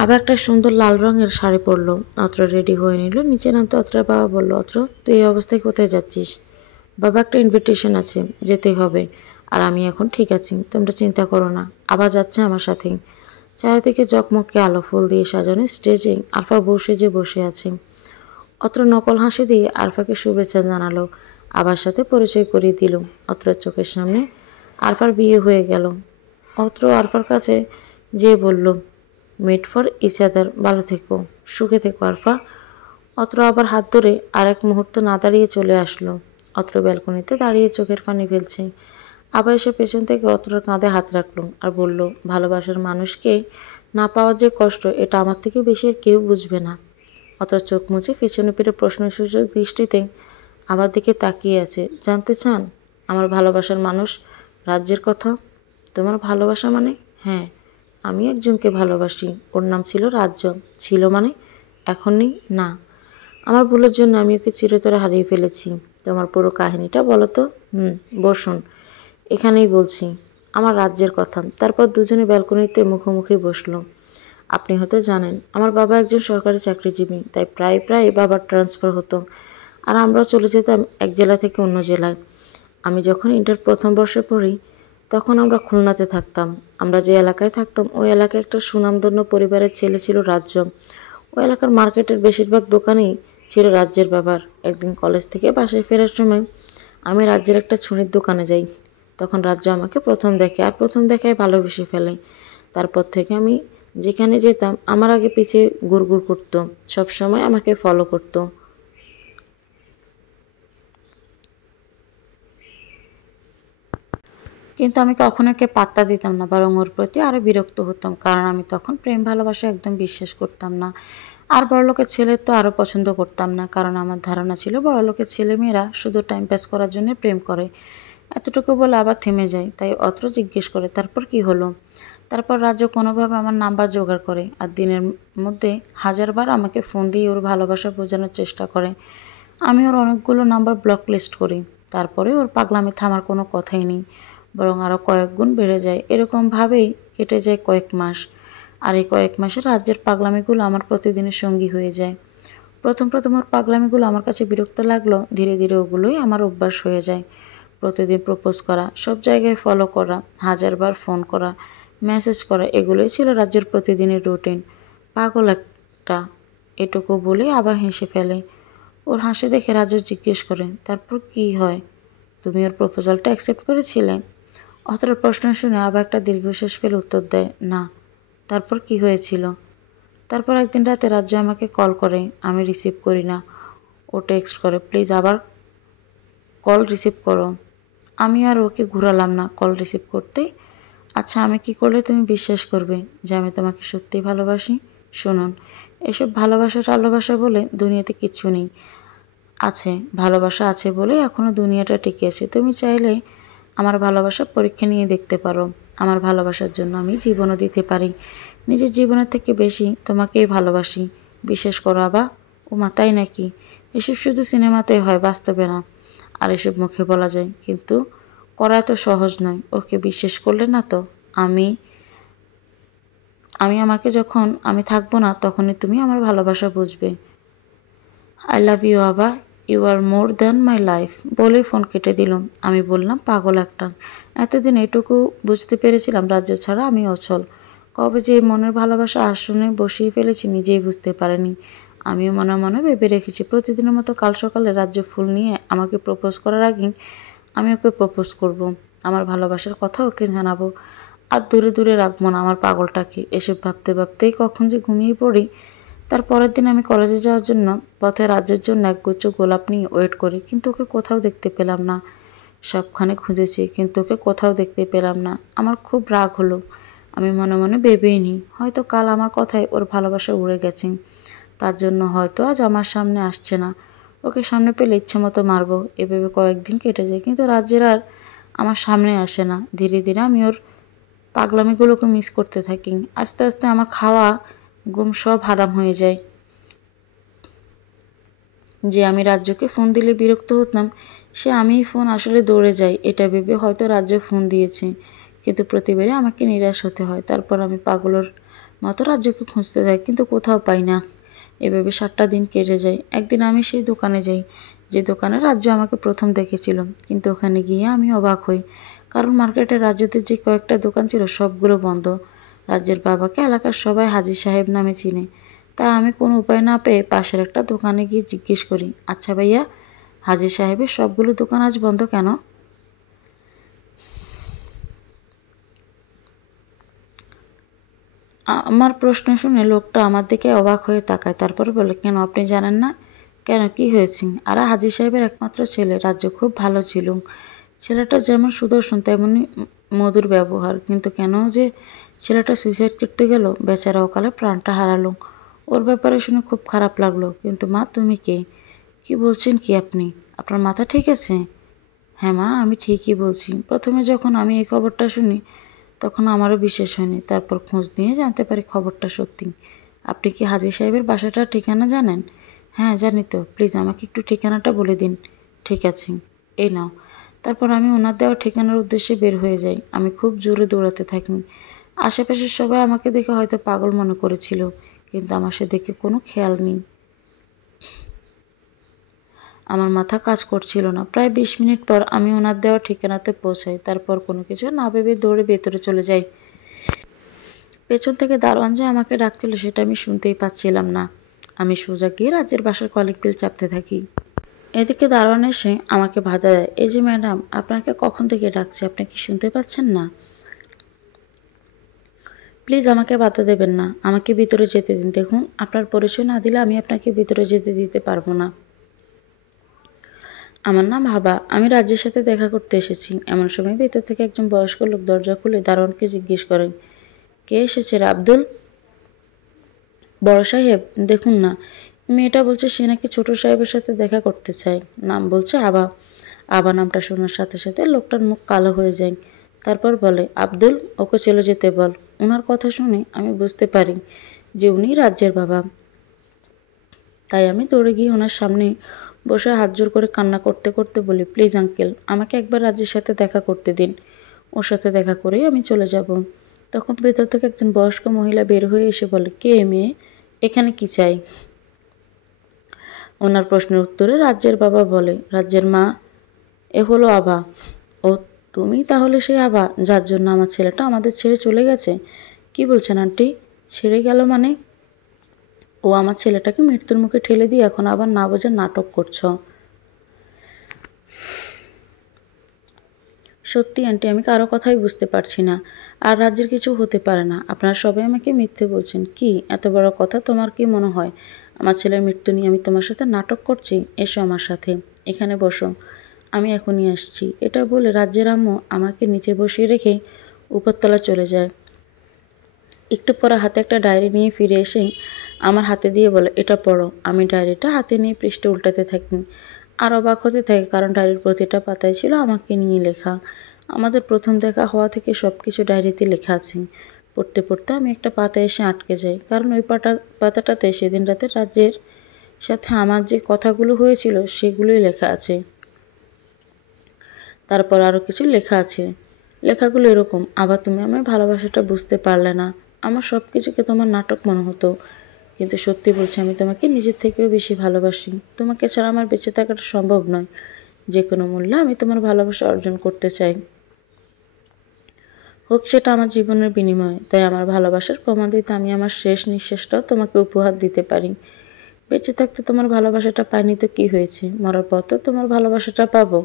আবার একটা সুন্দর লাল রঙের শাড়ি পরলো। অত্র রেডি হয়ে নিল। নিচে নামতে অত্রের বাবা বলল অত্র তুই এই অবস্থায় কোথায় যাচ্ছিস? বাবা একটা ইনভিটেশন আছে, যেতে হবে। আর আমি এখন ঠিক আছি, তোমরা চিন্তা করো না। আবার যাচ্ছে আমার সাথেই। চারিদিকে জকমকে আলো ফুল দিয়ে সাজানো স্টেজে আরফা বসে আছে। অত্র নকল হাসি দিয়ে আরফাকে শুভেচ্ছা জানালো। আবার সাথে পরিচয় করিয়ে দিল। অত্রের চোখের সামনে আরফার বিয়ে হয়ে গেল। অত্র আরফার কাছে যেয়ে বলল মেড ফর ইচ আদার, ভালো থেকো, সুখে থেকো আরফা। অত্র আবার হাত ধরে আর এক মুহূর্ত না দাঁড়িয়ে চলে আসলো। অত্র ব্যালকনিতে দাঁড়িয়ে চোখের পানি ফেলছে। আবার এসে পেছন থেকে অত্রর কাঁধে হাত রাখলো আর বলল ভালোবাসার মানুষকে না পাওয়ার যে কষ্ট এটা আমার থেকে বেশি আর কেউ বুঝবে না। অত্র চোখ মুছে পেছনে ফিরে প্রশ্নসূচক দৃষ্টিতে আমার দিকে তাকিয়ে আছে। জানতে চান আমার ভালোবাসার মানুষ রাজ্যের কথা? তোমার ভালোবাসা মানে? হ্যাঁ, আমি একজনকে ভালোবাসি, ওর নাম ছিল রাজ্য। ছিল মানে? এখন নেই? না, আমার ভুলের জন্য আমি ওকে চিরতরে হারিয়ে ফেলেছি। তোমার পুরো কাহিনীটা বলো তো। বসুন, এখানেই বলছি আমার রাজ্যের কথা। তারপর দুজনে ব্যালকনিতে মুখোমুখি বসলো। আপনি হয়তো জানেন আমার বাবা একজন সরকারি চাকরিজীবী, তাই প্রায় প্রায় বাবার ট্রান্সফার হতো। আর আমরাও চলে যেতাম এক জেলা থেকে অন্য জেলায়। আমি যখন ইন্টার প্রথম বর্ষে পড়ি তখন আমরা খুলনাতে থাকতাম। আমরা যে এলাকায় থাকতাম ওই এলাকায় একটা সুনামধন্য পরিবারের ছেলে ছিল রাজ্য। ওই এলাকার মার্কেটের বেশিরভাগ দোকানেই ছিল রাজ্যের ব্যাপার। একদিন কলেজ থেকে বাসায় ফেরার সময় আমি রাজ্যের একটা ছুরির দোকানে যাই। তখন রাজ্য আমাকে প্রথম দেখে, আর প্রথম দেখায় ভালোবেসে ফেলে। তারপর থেকে আমি যেখানে যেতাম আমার আগে পিছিয়ে গুড়গুড় করতো, সবসময় আমাকে ফলো করতো। কিন্তু আমি কখনো ওকে পাত্তা দিতাম না, বরং ওর প্রতি আরও বিরক্ত হতাম, কারণ আমি তখন প্রেম ভালোবাসা একদম বিশ্বাস করতাম না। আর বড়লোকের ছেলে তো আরও পছন্দ করতাম না, কারণ আমার ধারণা ছিল বড়লোকের ছেলেমেয়েরা শুধু টাইম পাস করার জন্য প্রেম করে। এতটুকু বলে আবার থেমে যায়। তাই অত্র জিজ্ঞেস করে তারপর কি হলো? তারপর রাজ্য কোনোভাবে আমার নাম্বার জোগাড় করে আর দিনের মধ্যে 1000বার আমাকে ফোন দিয়ে ওর ভালোবাসা বোঝানোর চেষ্টা করে। আমি ওর অনেকগুলো নাম্বার ব্লক লিস্ট করি। তারপরে ওর পাগলামি থামার কোনো কথাই নেই, বরং আরও কয়েক গুণ বেড়ে যায়। এরকমভাবেই কেটে যায় কয়েক মাস। আর এই কয়েক মাসে রাজ্যের পাগলামিগুলো আমার প্রতিদিনের সঙ্গী হয়ে যায়। প্রথম প্রথম ওর পাগলামিগুলো আমার কাছে বিরক্ত লাগলো, ধীরে ধীরে ওগুলোই আমার অভ্যাস হয়ে যায়। প্রতিদিন প্রপোজ করা, সব জায়গায় ফলো করা, 1000বার ফোন করা, মেসেজ করা, এগুলোই ছিল রাজ্যের প্রতিদিনের রুটিন। পাগল একটা। এটুকু বলে আবার হেসে ফেলে। ওর হাসি দেখে রাজু জিজ্ঞেস করে, তারপর কি হয়? তুমি ওর প্রপোজালটা অ্যাকসেপ্ট করেছিলে? অতটা প্রশ্ন শুনে আবার একটা দীর্ঘশ্বাস ফেলে উত্তর দেয়, না। তারপর কি হয়েছিল? তারপর একদিন রাতে রাজ্য আমাকে কল করে, আমি রিসিভ করি না। ও টেক্সট করে, প্লিজ আবার কল রিসিভ করো। আমি আর ওকে ঘুরালাম না কল রিসিভ করতে। আচ্ছা, আমি কি করলে তুমি বিশ্বাস করবে যে আমি তোমাকে সত্যিই ভালোবাসি? শুনুন, এসব ভালোবাসা টালোবাসা বলে দুনিয়াতে কিচ্ছু নেই। আছে, ভালোবাসা আছে বলে এখনও দুনিয়াটা টিকে আছে। তুমি চাইলে আমার ভালোবাসার পরীক্ষা নিয়ে দেখতে পারো। আমার ভালোবাসার জন্য আমি জীবনও দিতে পারি। নিজের জীবনের থেকে বেশি তোমাকেই ভালোবাসি। বিশ্বাস করো আবা। ও মাতাই নাকি? এসব শুধু সিনেমাতে হয়, বাস্তবে না। আর এসব মুখে বলা যায়, কিন্তু করা এত সহজ নয়। ওকে বিশ্বাস করলে না তো আমি আমি আমাকে যখন আমি থাকবো না তখনই তুমি আমার ভালোবাসা বুঝবে। আই লাভ ইউ আবা, you are more than my life. বলেই ফোন কেটে দিল। আমি বললাম, পাগল একটা। এতদিন এটুকু বুঝতে পেরেছিলাম, রাজ্য ছাড়া আমি অচল। কবে যে মনের ভালোবাসা আসনে বসিয়ে ফেলেছি নিজেই বুঝতে পারিনি। আমিও মনে মনে ভেবে রেখেছি প্রতিদিনের মতো কাল সকালে রাজ্য ফুল নিয়ে আমাকে প্রপোজ করার আগেই আমি ওকে প্রপোজ করব। আমার ভালোবাসার কথা ওকে জানাবো। আর দূরে দূরে রাখবো না আমার পাগলটাকে। এসব ভাবতে ভাবতেই কখন যে ঘুমিয়ে পড়ি। তার পরের দিন আমি কলেজে যাওয়ার জন্য পথে রাজ্যের জন্য একগুচ্ছ গোলাপ নিয়ে ওয়েট করি, কিন্তু ওকে কোথাও দেখতে পেলাম না। সবখানে খুঁজেছি, কিন্তু ওকে কোথাও দেখতে পেলাম না। আমার খুব রাগ হলো। আমি মনে মনে ভেবেই নিই, হয়তো কাল আমার কথায় ওর ভালোবাসা উড়ে গেছে। তার জন্য হয়তো আজ আমার সামনে আসছে না। ওকে সামনে পেলে ইচ্ছে মতো মারবো, এভাবে কয়েকদিন কেটে যায়, কিন্তু রাজ্যের আর আমার সামনে আসে না। ধীরে ধীরে আমি ওর পাগলামিগুলোকে মিস করতে থাকি। আস্তে আস্তে আমার খাওয়া ঘুম সব হারাম হয়ে যায়। যে আমি রাজ্যকে ফোন দিলে বিরক্ত হতাম, সে আমিই ফোন আসলে দৌড়ে যাই এটা ভেবে হয়তো রাজ্য ফোন দিয়েছে, কিন্তু প্রতিবারই আমাকে নিরাশ হতে হয়। তারপর আমি পাগলের মতো রাজ্যকে খুঁজতে থাকি, কিন্তু কোথাও পাই না। এভাবে 7টা দিন কেটে যায়। একদিন আমি সেই দোকানে যাই যে দোকানে রাজ্য আমাকে প্রথম দেখেছিল, কিন্তু ওখানে গিয়ে আমি অবাক হই, কারণ মার্কেটে রাজ্যদের যে কয়েকটা দোকান ছিল সবগুলো বন্ধ। রাজ্যের বাবাকে এলাকার সবাই হাজী সাহেব নামে চিনে। তা আমি কোনো উপায় না পেয়ে পাশের একটা দোকানে গিয়ে জিজ্ঞেস করি, আচ্ছা ভাইয়া, হাজী সাহেবের সবগুলো দোকান আজ বন্ধ কেন? আমার প্রশ্ন শুনে লোকটা আমার দিকে অবাক হয়ে তাকায়, তারপর বলে, কেন আপনি জানেন না? কেন, কি হয়েছে? আর হাজী সাহেবের একমাত্র ছেলে রাজ্য খুব ভালো ছিল। ছেলেটা যেমন সুদর্শন তেমনি মধুর ব্যবহার, কিন্তু কেন যে ছেলেটা সুইসাইড করতে গেল, বেচারা অকালে প্রাণটা হারালো। ওর ব্যাপারে শুনে খুব খারাপ লাগলো। কিন্তু মা, তুমি কে? কি বলছেন কি আপনি? আপনার মাথা ঠিক আছে? হ্যাঁ মা, আমি ঠিকই বলছি। প্রথমে যখন আমি এই খবরটা শুনি তখন আমারও বিশ্বাস হয়নি। তারপর খোঁজ নিয়ে জানতে পারি খবরটা সত্যি। আপনি কি হাজী সাহেবের বাসাটার ঠিকানা জানেন? হ্যাঁ জানি তো, প্লিজ আমাকে একটু ঠিকানাটা বলে দিন। ঠিক আছে, এই নাও। তারপর আমি ওনার দেওয়া ঠিকানার উদ্দেশ্যে বের হয়ে যাই। আমি খুব জোরে দৌড়াতে থাকি। আশেপাশের সবাই আমাকে দেখে হয়তো পাগল মনে করেছিল, কিন্তু আমার সে দেখে কোনো খেয়াল নেই। আমার মাথা কাজ করছিল না। প্রায় 20 মিনিট পর আমি ওনার দেওয়া ঠিকানাতে পৌঁছাই। তারপর কোনো কিছু না ভেবে দৌড়ে ভেতরে চলে যাই। পেছন থেকে দারোয়ান যে আমাকে ডাকছিল সেটা আমি শুনতেই পাচ্ছিলাম না। আমি সোজা গিয়ে রাজ্যের বাসার কলিং বেল চাপতে থাকি। এদিকে দারোয়ান এসে আমাকে বাধা দেয়, এই যে ম্যাডাম, আপনাকে কখন থেকে ডাকছে, আপনি কি শুনতে পাচ্ছেন না? প্লিজ আমাকে বাধা দেবেন না, আমাকে ভিতরে যেতে দিন। দেখুন, আপনার পরিচয় না দিলে আমি আপনাকে ভিতরে যেতে দিতে পারবো না। আমার নাম হাবা, আমি রাজ্যের সাথে দেখা করতে এসেছি। এমন সময় ভেতর থেকে একজন বয়স্ক লোক দরজা খুলে দারোয়ানকে জিজ্ঞেস করেন, কে এসেছে রে আব্দুল? বড় সাহেব, দেখুন না, মেয়েটা বলছে সে নাকি ছোট সাহেবের সাথে দেখা করতে চায়। নাম বলছে আবা। আবা নামটা শোনার সাথে সাথে লোকটার মুখ কালো হয়ে যায়। তারপর বলে, আব্দুল, ওকে চলে যেতে বল। ওনার কথা শুনে আমি বুঝতে পারি যে উনি রাজ্যের বাবা। তাই আমি দৌড়ে গিয়ে ওনার সামনে বসে হাত জোর করে কান্না করতে করতে বলি, প্লিজ আঙ্কেল, আমাকে একবার রাজ্যের সাথে দেখা করতে দিন। ওর সাথে দেখা করেই আমি চলে যাব। তখন ভেতর থেকে একজন বয়স্ক মহিলা বের হয়ে এসে বলে, কে মেয়ে, এখানে কি চাই? ওনার প্রশ্নের উত্তরে রাজ্যের বাবা বলে, রাজ্যের মা, এ হলো আবা। ও, তুমি তাহলে সেই আবা যার জন্য আমার ছেলেটা আমাদের ছেড়ে চলে গেছে? কি বলছেন আন্টি, ছেড়ে গেল মানে? ও আমার ছেলেটাকে মৃত্যুর মুখে ঠেলে দিয়ে এখন আবার না বোঝার নাটক করছো। সত্যি আন্টি, আমি কারো কথাই বুঝতে পারছি না। আর রাজ্যের কিছু হতে পারে না। আপনারা সবাই আমাকে মিথ্যে বলছেন। কি এত বড় কথা? তোমার কি মনে হয় আমার ছেলের মৃত্যু নিয়ে আমি তোমার সাথে নাটক করছি? এসো আমার সাথে, এখানে বসো, আমি এখনই আসছি। এটা বলে রাজ্যের আম্মু আমাকে নিচে বসিয়ে রেখে উপরতলা চলে যায়। একটু পরে হাতে একটা ডায়েরি নিয়ে ফিরে এসে আমার হাতে দিয়ে বলে, এটা পড়ো। আমি ডায়েরিটা হাতে নিয়ে পৃষ্ঠা উল্টাতে থাকি। আর অবাক হতে থাকে, কারণ ডায়েরির প্রতিটা পাতায় ছিল আমাকে নিয়ে লেখা। আমাদের প্রথম দেখা হওয়া থেকে সব কিছু ডায়েরিতে লেখা আছে। পড়তে পড়তে আমি একটা পাতায় এসে আটকে যাই, কারণ ওই পাতাটাতে সেদিন রাতে রাজ্যের সাথে আমার যে কথাগুলো হয়েছিল সেগুলোই লেখা আছে। তারপর আরও কিছু লেখা আছে। লেখাগুলো এরকম, আবার তুমি আমার ভালোবাসাটা বুঝতে পারলে না। আমার সব কিছুকে তোমার নাটক মনে হতো, কিন্তু সত্যি বলছি, আমি তোমাকে নিজের থেকেও বেশি ভালোবাসি। তোমাকে ছাড়া আমার বেঁচে থাকাটা সম্ভব নয়। যে কোনো মূল্যে আমি তোমার ভালোবাসা অর্জন করতে চাই, হোক সেটা আমার জীবনের বিনিময়ে। তাই আমার ভালোবাসার প্রমাণ দিতে আমি আমার শেষ নিঃশ্বাসটাও তোমাকে উপহার দিতে পারি। বেঁচে থাকতে তোমার ভালোবাসাটা পাইনি তো কী হয়েছে? মরার পর তো তোমার ভালোবাসাটা পাবো।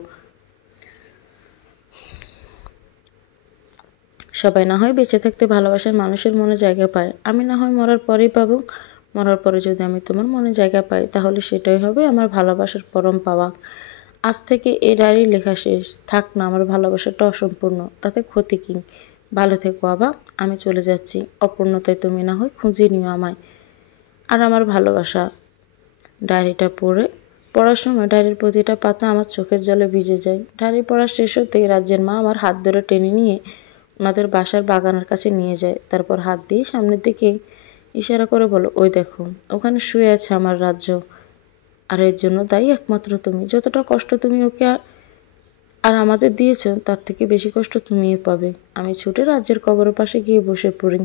সবাই না হয় বেঁচে থাকতে ভালোবাসার মানুষের মনে জায়গা পায়, আমি না হয় মরার পরেই পাবো। মরার পরে যদি আমি তোমার মনে জায়গা পাই, তাহলে সেটাই হবে আমার ভালোবাসার পরম পাওয়া। আজ থেকে এই ডায়েরি লেখা শেষ। থাক না আমার ভালোবাসাটা অসম্পূর্ণ, তাতে ক্ষতি কী? ভালো থেকো বাবা, আমি চলে যাচ্ছি। অপূর্ণতায় তুমি না হয় খুঁজে নিও আমায় আর আমার ভালোবাসা। ডায়েরিটা পড়ার সময় ডায়েরির প্রতিটা পাতা আমার চোখের জলে ভিজে যায়। ডায়েরি পড়া শেষ হতেই রাজ্যের মা আমার হাত ধরে টেনে নিয়ে ওনাদের বাসার বাগানের কাছে নিয়ে যায়। তারপর হাত দিয়ে সামনের দিকে ইশারা করে বলো, ওই দেখো, ওখানে শুয়ে আছে আমার রাজ্য। আর এর জন্য দায়ী একমাত্র তুমি। যতটা কষ্ট তুমি ওকে আর আমাদের দিয়েছ, তার থেকে বেশি কষ্ট তুমিও পাবে। আমি ছুটে রাজ্যের কবরের পাশে গিয়ে বসে পড়ি।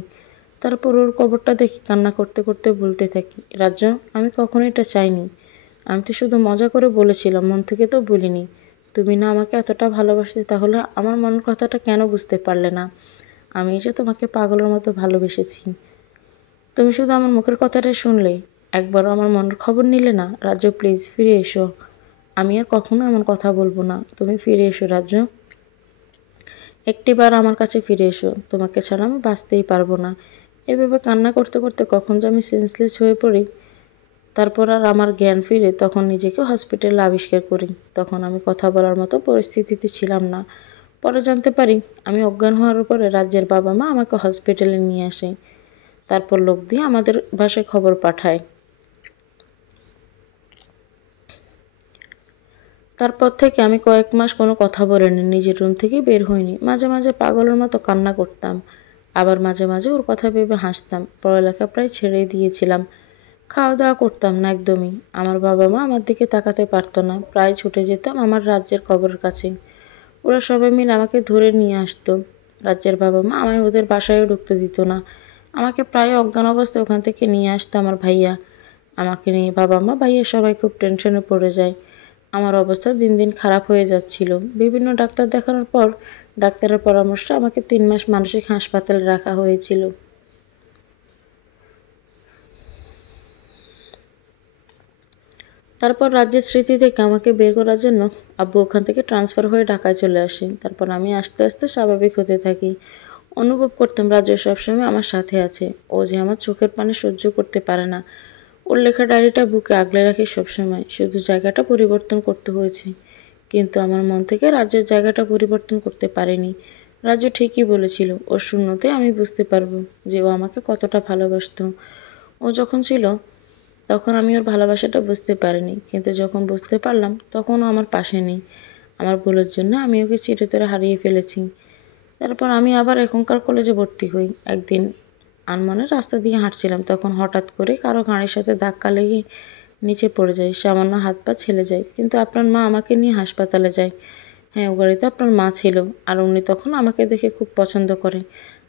তারপর ওর কবরটা দেখি, কান্না করতে করতে বলতে থাকি, রাজ্য, আমি কখনো এটা চাইনি। আমি তো শুধু মজা করে বলেছিলাম, মন থেকে তো বলিনি। তুমি না আমাকে এতটা ভালোবাসতে, তাহলে আমার মনের কথাটা কেন বুঝতে পারলে না? আমি যে তোমাকে পাগলের মতো ভালোবেসেছি। তুমি শুধু আমার মুখের কথাটা শুনলে, একবারও আমার মনের খবর নিলে না। রাজ্য, প্লিজ ফিরে এসো। আমি আর কখনো এমন কথা বলবো না। তুমি ফিরে এসো রাজ্য, একটিবার আমার কাছে ফিরে এসো। তোমাকে ছাড়া আমি বাঁচতেই পারবো না। এভাবে কান্না করতে করতে কখন যে আমি সেন্সলেস হয়ে পড়ি। তারপর আর আমার জ্ঞান ফিরে তখন নিজেকে হসপিটালে আবিষ্কার করি। তখন আমি কথা বলার মতো পরিস্থিতিতে ছিলাম না। পরে জানতে পারি, আমি অজ্ঞান হওয়ার পরে রাজ্যের বাবা মা আমাকে হসপিটালে নিয়ে আসে। তারপর লোক দিয়ে আমাদের বাসায় খবর পাঠায়। তারপর থেকে আমি কয়েক মাস কোনো কথা বলিনি, নিজের রুম থেকে বের হইনি। মাঝে মাঝে পাগলের মতো কান্না করতাম, আবার মাঝে মাঝে ওর কথা ভেবে হাসতাম। পড়ালেখা প্রায় ছেড়েই দিয়েছিলাম। খাওয়া দাওয়া করতাম না একদমই। আমার বাবা মা আমার দিকে তাকাতে পারতো না। প্রায় ছুটে যেতাম আমার রাজ্যের কবরের কাছে। ওরা সবাই মিলে আমাকে ধরে নিয়ে আসতো। রাজ্যের বাবা মা আমায় ওদের বাসায়ও ঢুকতে দিত না। আমাকে প্রায় অজ্ঞান অবস্থায় ওখান থেকে নিয়ে আসতো আমার ভাইয়া। আমাকে নিয়ে বাবা মা ভাইয়া সবাই খুব টেনশনে পড়ে যায়। আমার অবস্থা দিন দিন খারাপ হয়ে যাচ্ছিল। বিভিন্ন ডাক্তার দেখানোর পর ডাক্তারের পরামর্শে আমাকে 3 মাস মানসিক হাসপাতালে রাখা হয়েছিল। তারপর রাজ্যের স্মৃতি থেকে আমাকে বের করার জন্য আব্বু ওখান থেকে ট্রান্সফার হয়ে ঢাকায় চলে আসে। তারপর আমি আস্তে আস্তে স্বাভাবিক হতে থাকি। অনুভব করতাম রাজ্য সবসময় আমার সাথে আছে। ও যে আমার চোখের পানি সহ্য করতে পারে না। ওর লেখা ডায়েরিটা বুকে আগলে রাখি সবসময়। শুধু জায়গাটা পরিবর্তন করতে হয়েছে, কিন্তু আমার মন থেকে রাজ্যের জায়গাটা পরিবর্তন করতে পারিনি। রাজ্য ঠিকই বলেছিল, ওর শূন্যতে আমি বুঝতে পারবো যে ও আমাকে কতটা ভালোবাসতো। ও যখন ছিল তখন আমি ওর ভালোবাসাটা বুঝতে পারিনি, কিন্তু যখন বুঝতে পারলাম তখন ও আমার পাশে নেই। আমার ভুলের জন্য আমি ওকে চিরতরে হারিয়ে ফেলেছি। তারপর আমি আবার এখনকার কলেজে ভর্তি হই। একদিন আনমনে রাস্তা দিয়ে হাঁটছিলাম, তখন হঠাৎ করে কারো গাড়ির সাথে ধাক্কা লেগে নিচে পড়ে যায়। সামান্য হাত পা ছেলে যায়, কিন্তু আপনার মা আমাকে নিয়ে হাসপাতালে যায়। হ্যাঁ, ও গাড়িতে আপনার মা ছিল, আর উনি তখন আমাকে দেখে খুব পছন্দ করে।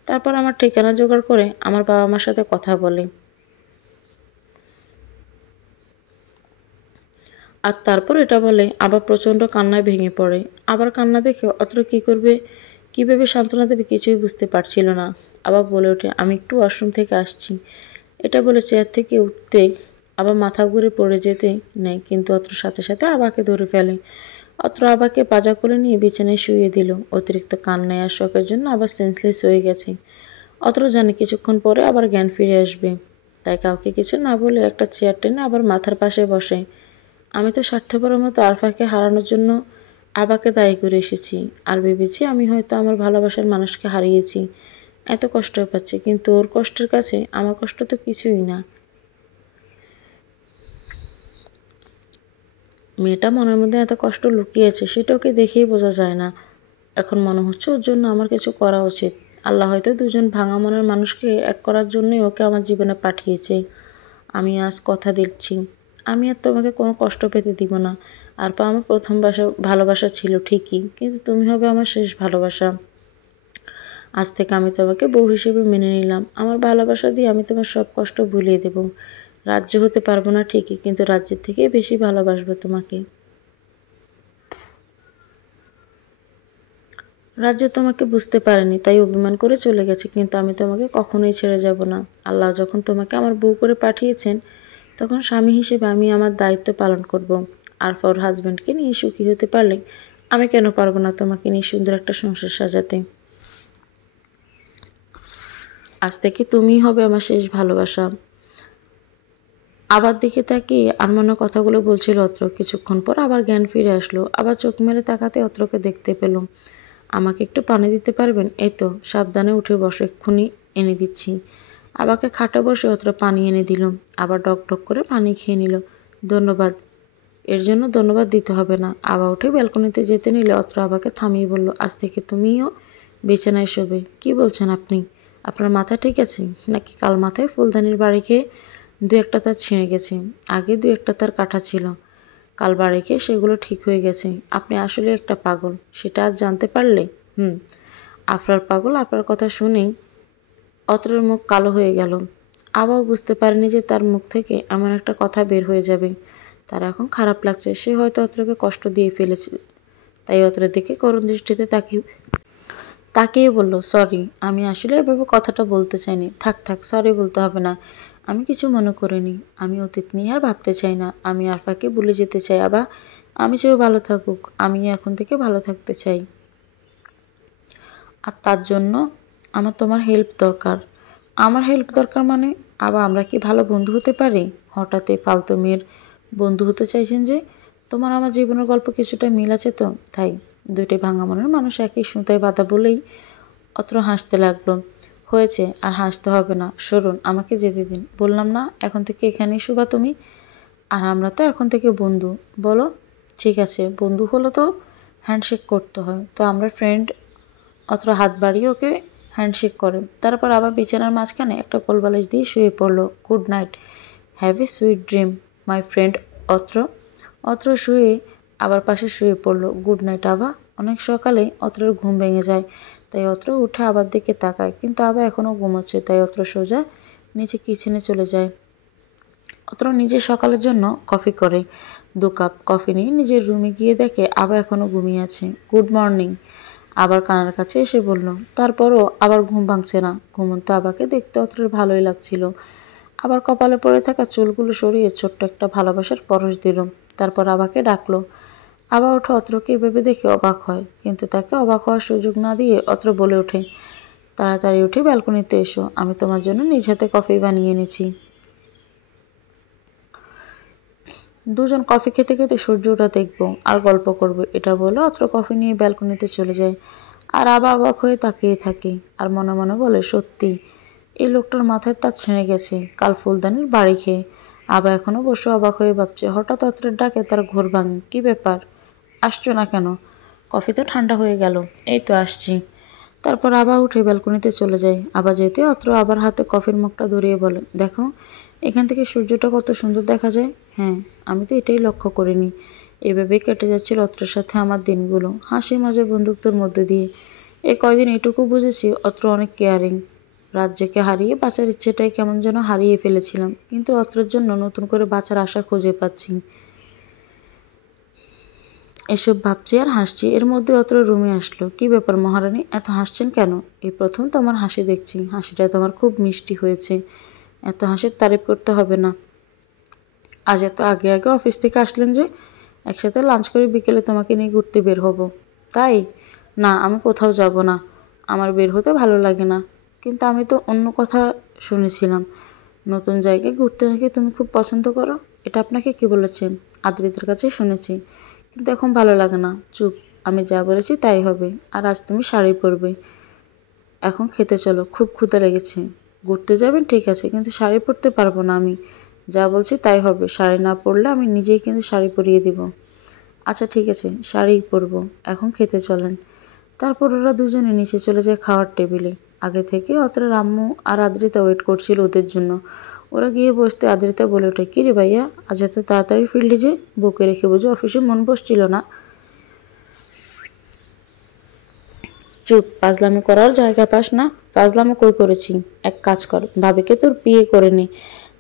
তারপর আমার ঠিকানা জোগাড় করে আমার বাবা মার সাথে কথা বলে। আর তারপর এটা বলে, আবার প্রচণ্ড কান্নায় ভেঙে পড়ে। আবার কান্না দেখে অত কী করবে, কীভাবে সান্ত্বনা দেবে কিছুই বুঝতে পারছিল না। আবার বলে ওঠে, আমি একটু ওয়াশরুম থেকে আসছি। এটা বলে চেয়ার থেকে উঠতে আবার মাথা ঘুরে পড়ে যেতে নেয়, কিন্তু অত্র সাথে সাথে আবাকে ধরে ফেলে। অত্র আবাকে পাজা করে নিয়ে বিছানায় শুইয়ে দিল। অতিরিক্ত কান্নায় আর শখের জন্য আবার সেন্সলেস হয়ে গেছে। অত্র জানে কিছুক্ষণ পরে আবার জ্ঞান ফিরে আসবে, তাই কাউকে কিছু না বলে একটা চেয়ার টেনে আবার মাথার পাশে বসে। আমি তো স্বার্থপরের মতো আরফাকে হারানোর জন্য আবাকে দায়ী করে এসেছি, আর ভেবেছি আমি হয়তো আমার ভালোবাসার মানুষকে হারিয়েছি, এত কষ্ট পাচ্ছি, কিন্তু ওর কষ্টের কাছে আমার কষ্ট তো কিছুই না। মেয়েটা মনের মধ্যে এত কষ্ট লুকিয়েছে সেটা ওকে দেখেই বোঝা যায় না। এখন মনে হচ্ছে ওর জন্য আমার কিছু করা উচিত। আল্লাহ হয়তো দুজন ভাঙা মনের মানুষকে এক করার জন্যই ওকে আমার জীবনে পাঠিয়েছে। আমি আজ কথা দিচ্ছি, আমি আর তোমাকে কোনো কষ্ট পেতে দিব না। আরপা আমার প্রথম ভালোবাসা ছিল ঠিকই, কিন্তু তুমি হবে আমার শেষ ভালোবাসা। আজ থেকে আমি তোমাকে বউ হিসেবে মেনে নিলাম। আমার ভালোবাসা দিয়ে আমি তোমার সব কষ্ট ভুলিয়ে দেব। রাজ্য হতে পারবো না ঠিকই, কিন্তু রাজ্যের থেকে বেশি ভালোবাসবো তোমাকে। রাজ্য তোমাকে বুঝতে পারেনি, তাই অভিমান করে চলে গেছে, কিন্তু আমি তোমাকে কখনোই ছেড়ে যাব না। আল্লাহ যখন তোমাকে আমার বউ করে পাঠিয়েছেন, তখন স্বামী হিসেবে আমি আমার দায়িত্ব পালন করব। আর ফর হাজব্যান্ডকে নিয়ে সুখী হতে পারলে আমি কেন পারবো না তোমাকে নিয়ে সুন্দর একটা সংসার সাজাতে। আজ থেকে তুমিই হবে আমার শেষ ভালোবাসা। আবার দিকে তাকিয়ে আনমনা কথাগুলো বলছিল অত্র। কিছুক্ষণ পর আবার জ্ঞান ফিরে আসলো। আবার চোখ মেলে তাকাতে অত্রকে দেখতে পেল। আমাকে একটু পানি দিতে পারবেন? এই তো, সাবধানে উঠে বসো, এক্ষুনি এনে দিচ্ছি। আবাকে খাটে বসে অত্র পানি এনে দিল। আবার ডক ডক করে পানি খেয়ে নিল। ধন্যবাদ। এর জন্য ধন্যবাদ দিতে হবে না। আবা উঠে ব্যালকনিতে যেতে নিলে অত্র আবাকে থামিয়ে বলল, আজ থেকে তুমিও বিছানায় শোবে। কি বলছেন আপনি? আপনার মাথা ঠিক আছে নাকি? কাল মাথায় ফুলদানির বাড়ি খেয়ে দু একটা তার ছিঁড়ে গেছে। আগে দু একটা তার কাটা ছিল, কাল বাড়ি খেয়ে সেগুলো ঠিক হয়ে গেছে। আপনি আসলে একটা পাগল, সেটা আজ জানতে পারলে? আপনার পাগল। আপনার কথা শুনেই অত্রের মুখ কালো হয়ে গেল। আবাও বুঝতে পারেনি যে তার মুখ থেকে এমন একটা কথা বের হয়ে যাবে। তার এখন খারাপ লাগছে, সে হয়তো অত্রকে কষ্ট দিয়ে ফেলেছে। তাই অত্রের দিকে করুণ দৃষ্টিতে তাকিয়ে বলল, সরি, আমি আসলে এভাবে কথাটা বলতে চাইনি। থাক থাক, সরি বলতে হবে না, আমি কিছু মনে করিনি। আমি অতীত নিয়ে আর ভাবতে চাই না। আমি আরফাকে ভুলে যেতে চাই। আবার আমি চাই ভালো থাকুক। আমি এখন থেকে ভালো থাকতে চাই, আর তার জন্য আমার তোমার হেল্প দরকার। আমার হেল্প দরকার মানে? আবার আমরা কি ভালো বন্ধু হতে পারি? হঠাৎ এই ফালতু মেয়ের বন্ধু হতে চাইছেন যে? তোমার আমার জীবনের গল্প কিছুটা মিল আছে তো, তাই। দুইটি ভাঙা মনের মানুষ একই সুতায় বাঁধা বলেই অত্র হাসতে লাগলো। হয়েছে, আর হাসতে হবে না, সরুন, আমাকে যেতে দিন। বললাম না এখন থেকে এখানেই শুবা তুমি? আর আমরা তো এখন থেকে বন্ধু। বলো ঠিক আছে, বন্ধু হলো তো হ্যান্ডশেক করতে হয়, তো আমরা ফ্রেন্ড। অত্র হাত বাড়িয়ে ওকে হ্যান্ডশেক করে, তারপর আবার বিছানার মাঝখানে একটা কোলবালিশ দিয়ে শুয়ে পড়লো। Good night, have a sweet dream my friend. অত্র অত্র শুয়ে আবার পাশে শুয়ে পড়লো। গুড নাইট আবা। অনেক সকালে অত্রের ঘুম ভেঙে যায়, তাই অত্র উঠে আবার দিকে তাকায়, কিন্তু আবার এখনও ঘুমোচ্ছে। তাই অত্র সোজা নিচে কিচেনে চলে যায়। অত্র নিজে সকালের জন্য কফি করে। 2 কাপ কফি নিয়ে নিজের রুমে গিয়ে দেখে আবার এখনও ঘুমিয়ে আছে। গুড মর্নিং আবার কানের কাছে এসে বলল। তারপরও আবার ঘুম ভাঙছে না। ঘুমন্ত আবাকে দেখতে অত্রের ভালোই লাগছিল। আবার কপালে পড়ে থাকা চুলগুলো সরিয়ে ছোট্ট একটা ভালোবাসার পরশ দিল। তারপর আবাকে ডাকলো। আবার ওঠে। অত্রকে ভেবে দেখে অবাক হয়, কিন্তু তাকে অবাক হওয়ার সুযোগ না দিয়ে অত্র বলে ওঠে, তাড়াতাড়ি উঠে ব্যালকনিতে এসো, আমি তোমার জন্য নিজ হাতে কফি বানিয়ে এনেছি। দুজন কফি খেতে খেতে সূর্য ওঠা দেখবো আর গল্প করবো, এটা বলে অত্র কফি নিয়ে ব্যালকনিতে চলে যায়। আর আবার অবাক হয়ে তাকিয়ে থাকে, আর মনে মনে বলে, সত্যি এই লোকটার মাথায় তার ছেড়ে গেছে কাল ফুলদানির বাড়ি খেয়ে। আবার এখনও বসে অবাক হয়ে ভাবছে। হঠাৎ অত্রের ডাকে তার ঘোর ভাঙে। কি ব্যাপার, আসছো না কেন? কফি তো ঠান্ডা হয়ে গেল। এই তো আসছি। তারপর আবার উঠে ব্যালকনিতে চলে যায়। আবার যেতে অত্র আবার হাতে কফির মগটা ধরিয়ে বলে, দেখো এখান থেকে সূর্যটা কত সুন্দর দেখা যায়। হ্যাঁ, আমি তো এটাই লক্ষ্য করিনি। এভাবে কেটে যাচ্ছিল অত্রের সাথে আমার দিনগুলো, হাসি মজা বন্ধুত্বের মধ্যে দিয়ে। এই কয়দিন এটুকু বুঝেছি অত্র অনেক কেয়ারিং। রাজ্যকে হারিয়ে বাঁচার ইচ্ছেটাই কেমন যেন হারিয়ে ফেলেছিলাম, কিন্তু অত্রের জন্য নতুন করে বাঁচার আশা খুঁজে পাচ্ছি। এসব ভাবছি আর হাসছি, এর মধ্যে অত্র রুমে আসলো। কি ব্যাপার মহারানী, এত হাসছেন কেন? এই প্রথম তোমার হাসি দেখছি, হাসিটা তোমার খুব মিষ্টি হয়েছে। এত হাসির তারিফ করতে হবে না। আজ এত আগে আগে অফিস থেকে আসলেন যে? একসাথে লাঞ্চ করে বিকেলে তোমাকে নিয়ে ঘুরতে বের হব। তাই? না, আমি কোথাও যাব না, আমার বের হতে ভালো লাগে না। কিন্তু আমি তো অন্য কথা শুনেছিলাম, নতুন জায়গায় ঘুরতে নাকি তুমি খুব পছন্দ করো। এটা আপনাকে কে বলেছে? আদ্রিতার কাছে শুনেছি, কিন্তু এখন ভালো লাগে না। চুপ, আমি যা বলেছি তাই হবে। আর আজ তুমি শাড়ি পরবে। এখন খেতে চলো, খুব ক্ষুধা লেগেছে। ঘুরতে যাবেন ঠিক আছে, কিন্তু শাড়ি পরতে পারবো না আমি। যা বলছি তাই হবে, শাড়ি না পরলে আমি নিজেই কিন্তু শাড়ি পরিয়ে দিব। আচ্ছা ঠিক আছে, শাড়িই পরবো। এখন খেতে চলেন। তারপর ওরা দুজনে নিচে চলে যায় খাওয়ার টেবিলে। আগে থেকে অত্রের আম্মু আর আদ্রিতা ওয়েট করছিল ওদের জন্য। ওরা গিয়ে বসতে আদ্রিতা বলে ওঠে, কিরে ভাইয়া, আজ এত তাড়াতাড়ি ফিল্ডে যে? বউকে রেখে বুঝে অফিসে মন বসছিল না? চুপ, ফাজলামি করার জায়গা পাস না। ফাজলামি কই করেছি? এক কাজ কর, ভাবিকে তোর বিয়ে করে নে,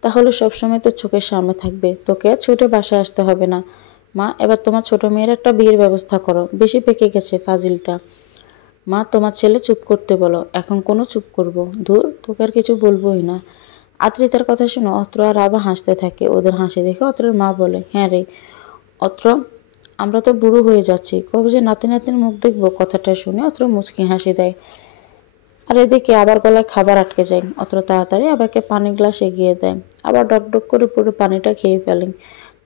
তাহলে সবসময় তোর চোখের সামনে থাকবে, তোকে আর ছুটে বাসায় আসতে হবে না। মা, এবার তোমার ছোট মেয়ের একটা বিয়ের ব্যবস্থা করো, বেশি পেকে গেছে ফাজিলটা। মা, তোমার ছেলে চুপ করতে বলো, এখন কোনো চুপ করব? ধুর, তোকে আর কিছু বলবোই না। আদ্রিতার কথা শুনে অত্র আর আবা হাসতে থাকে। ওদের হাসি দেখে অত্রের মা বলে, হ্যাঁ রে অত্র, আমরা তো বুড়ো হয়ে যাচ্ছি, কবে যে নাতি নাতির মুখ দেখবো। কথাটা শুনে অত্র মুচকি হাসি দেয়। আর এদিকে আবার গলায় খাবার আটকে যায়। অত্র তাড়াতাড়ি আবাকে পানির গ্লাস এগিয়ে দেয়। আবার ডক ডক করে পুরো পানিটা খেয়ে ফেলেন।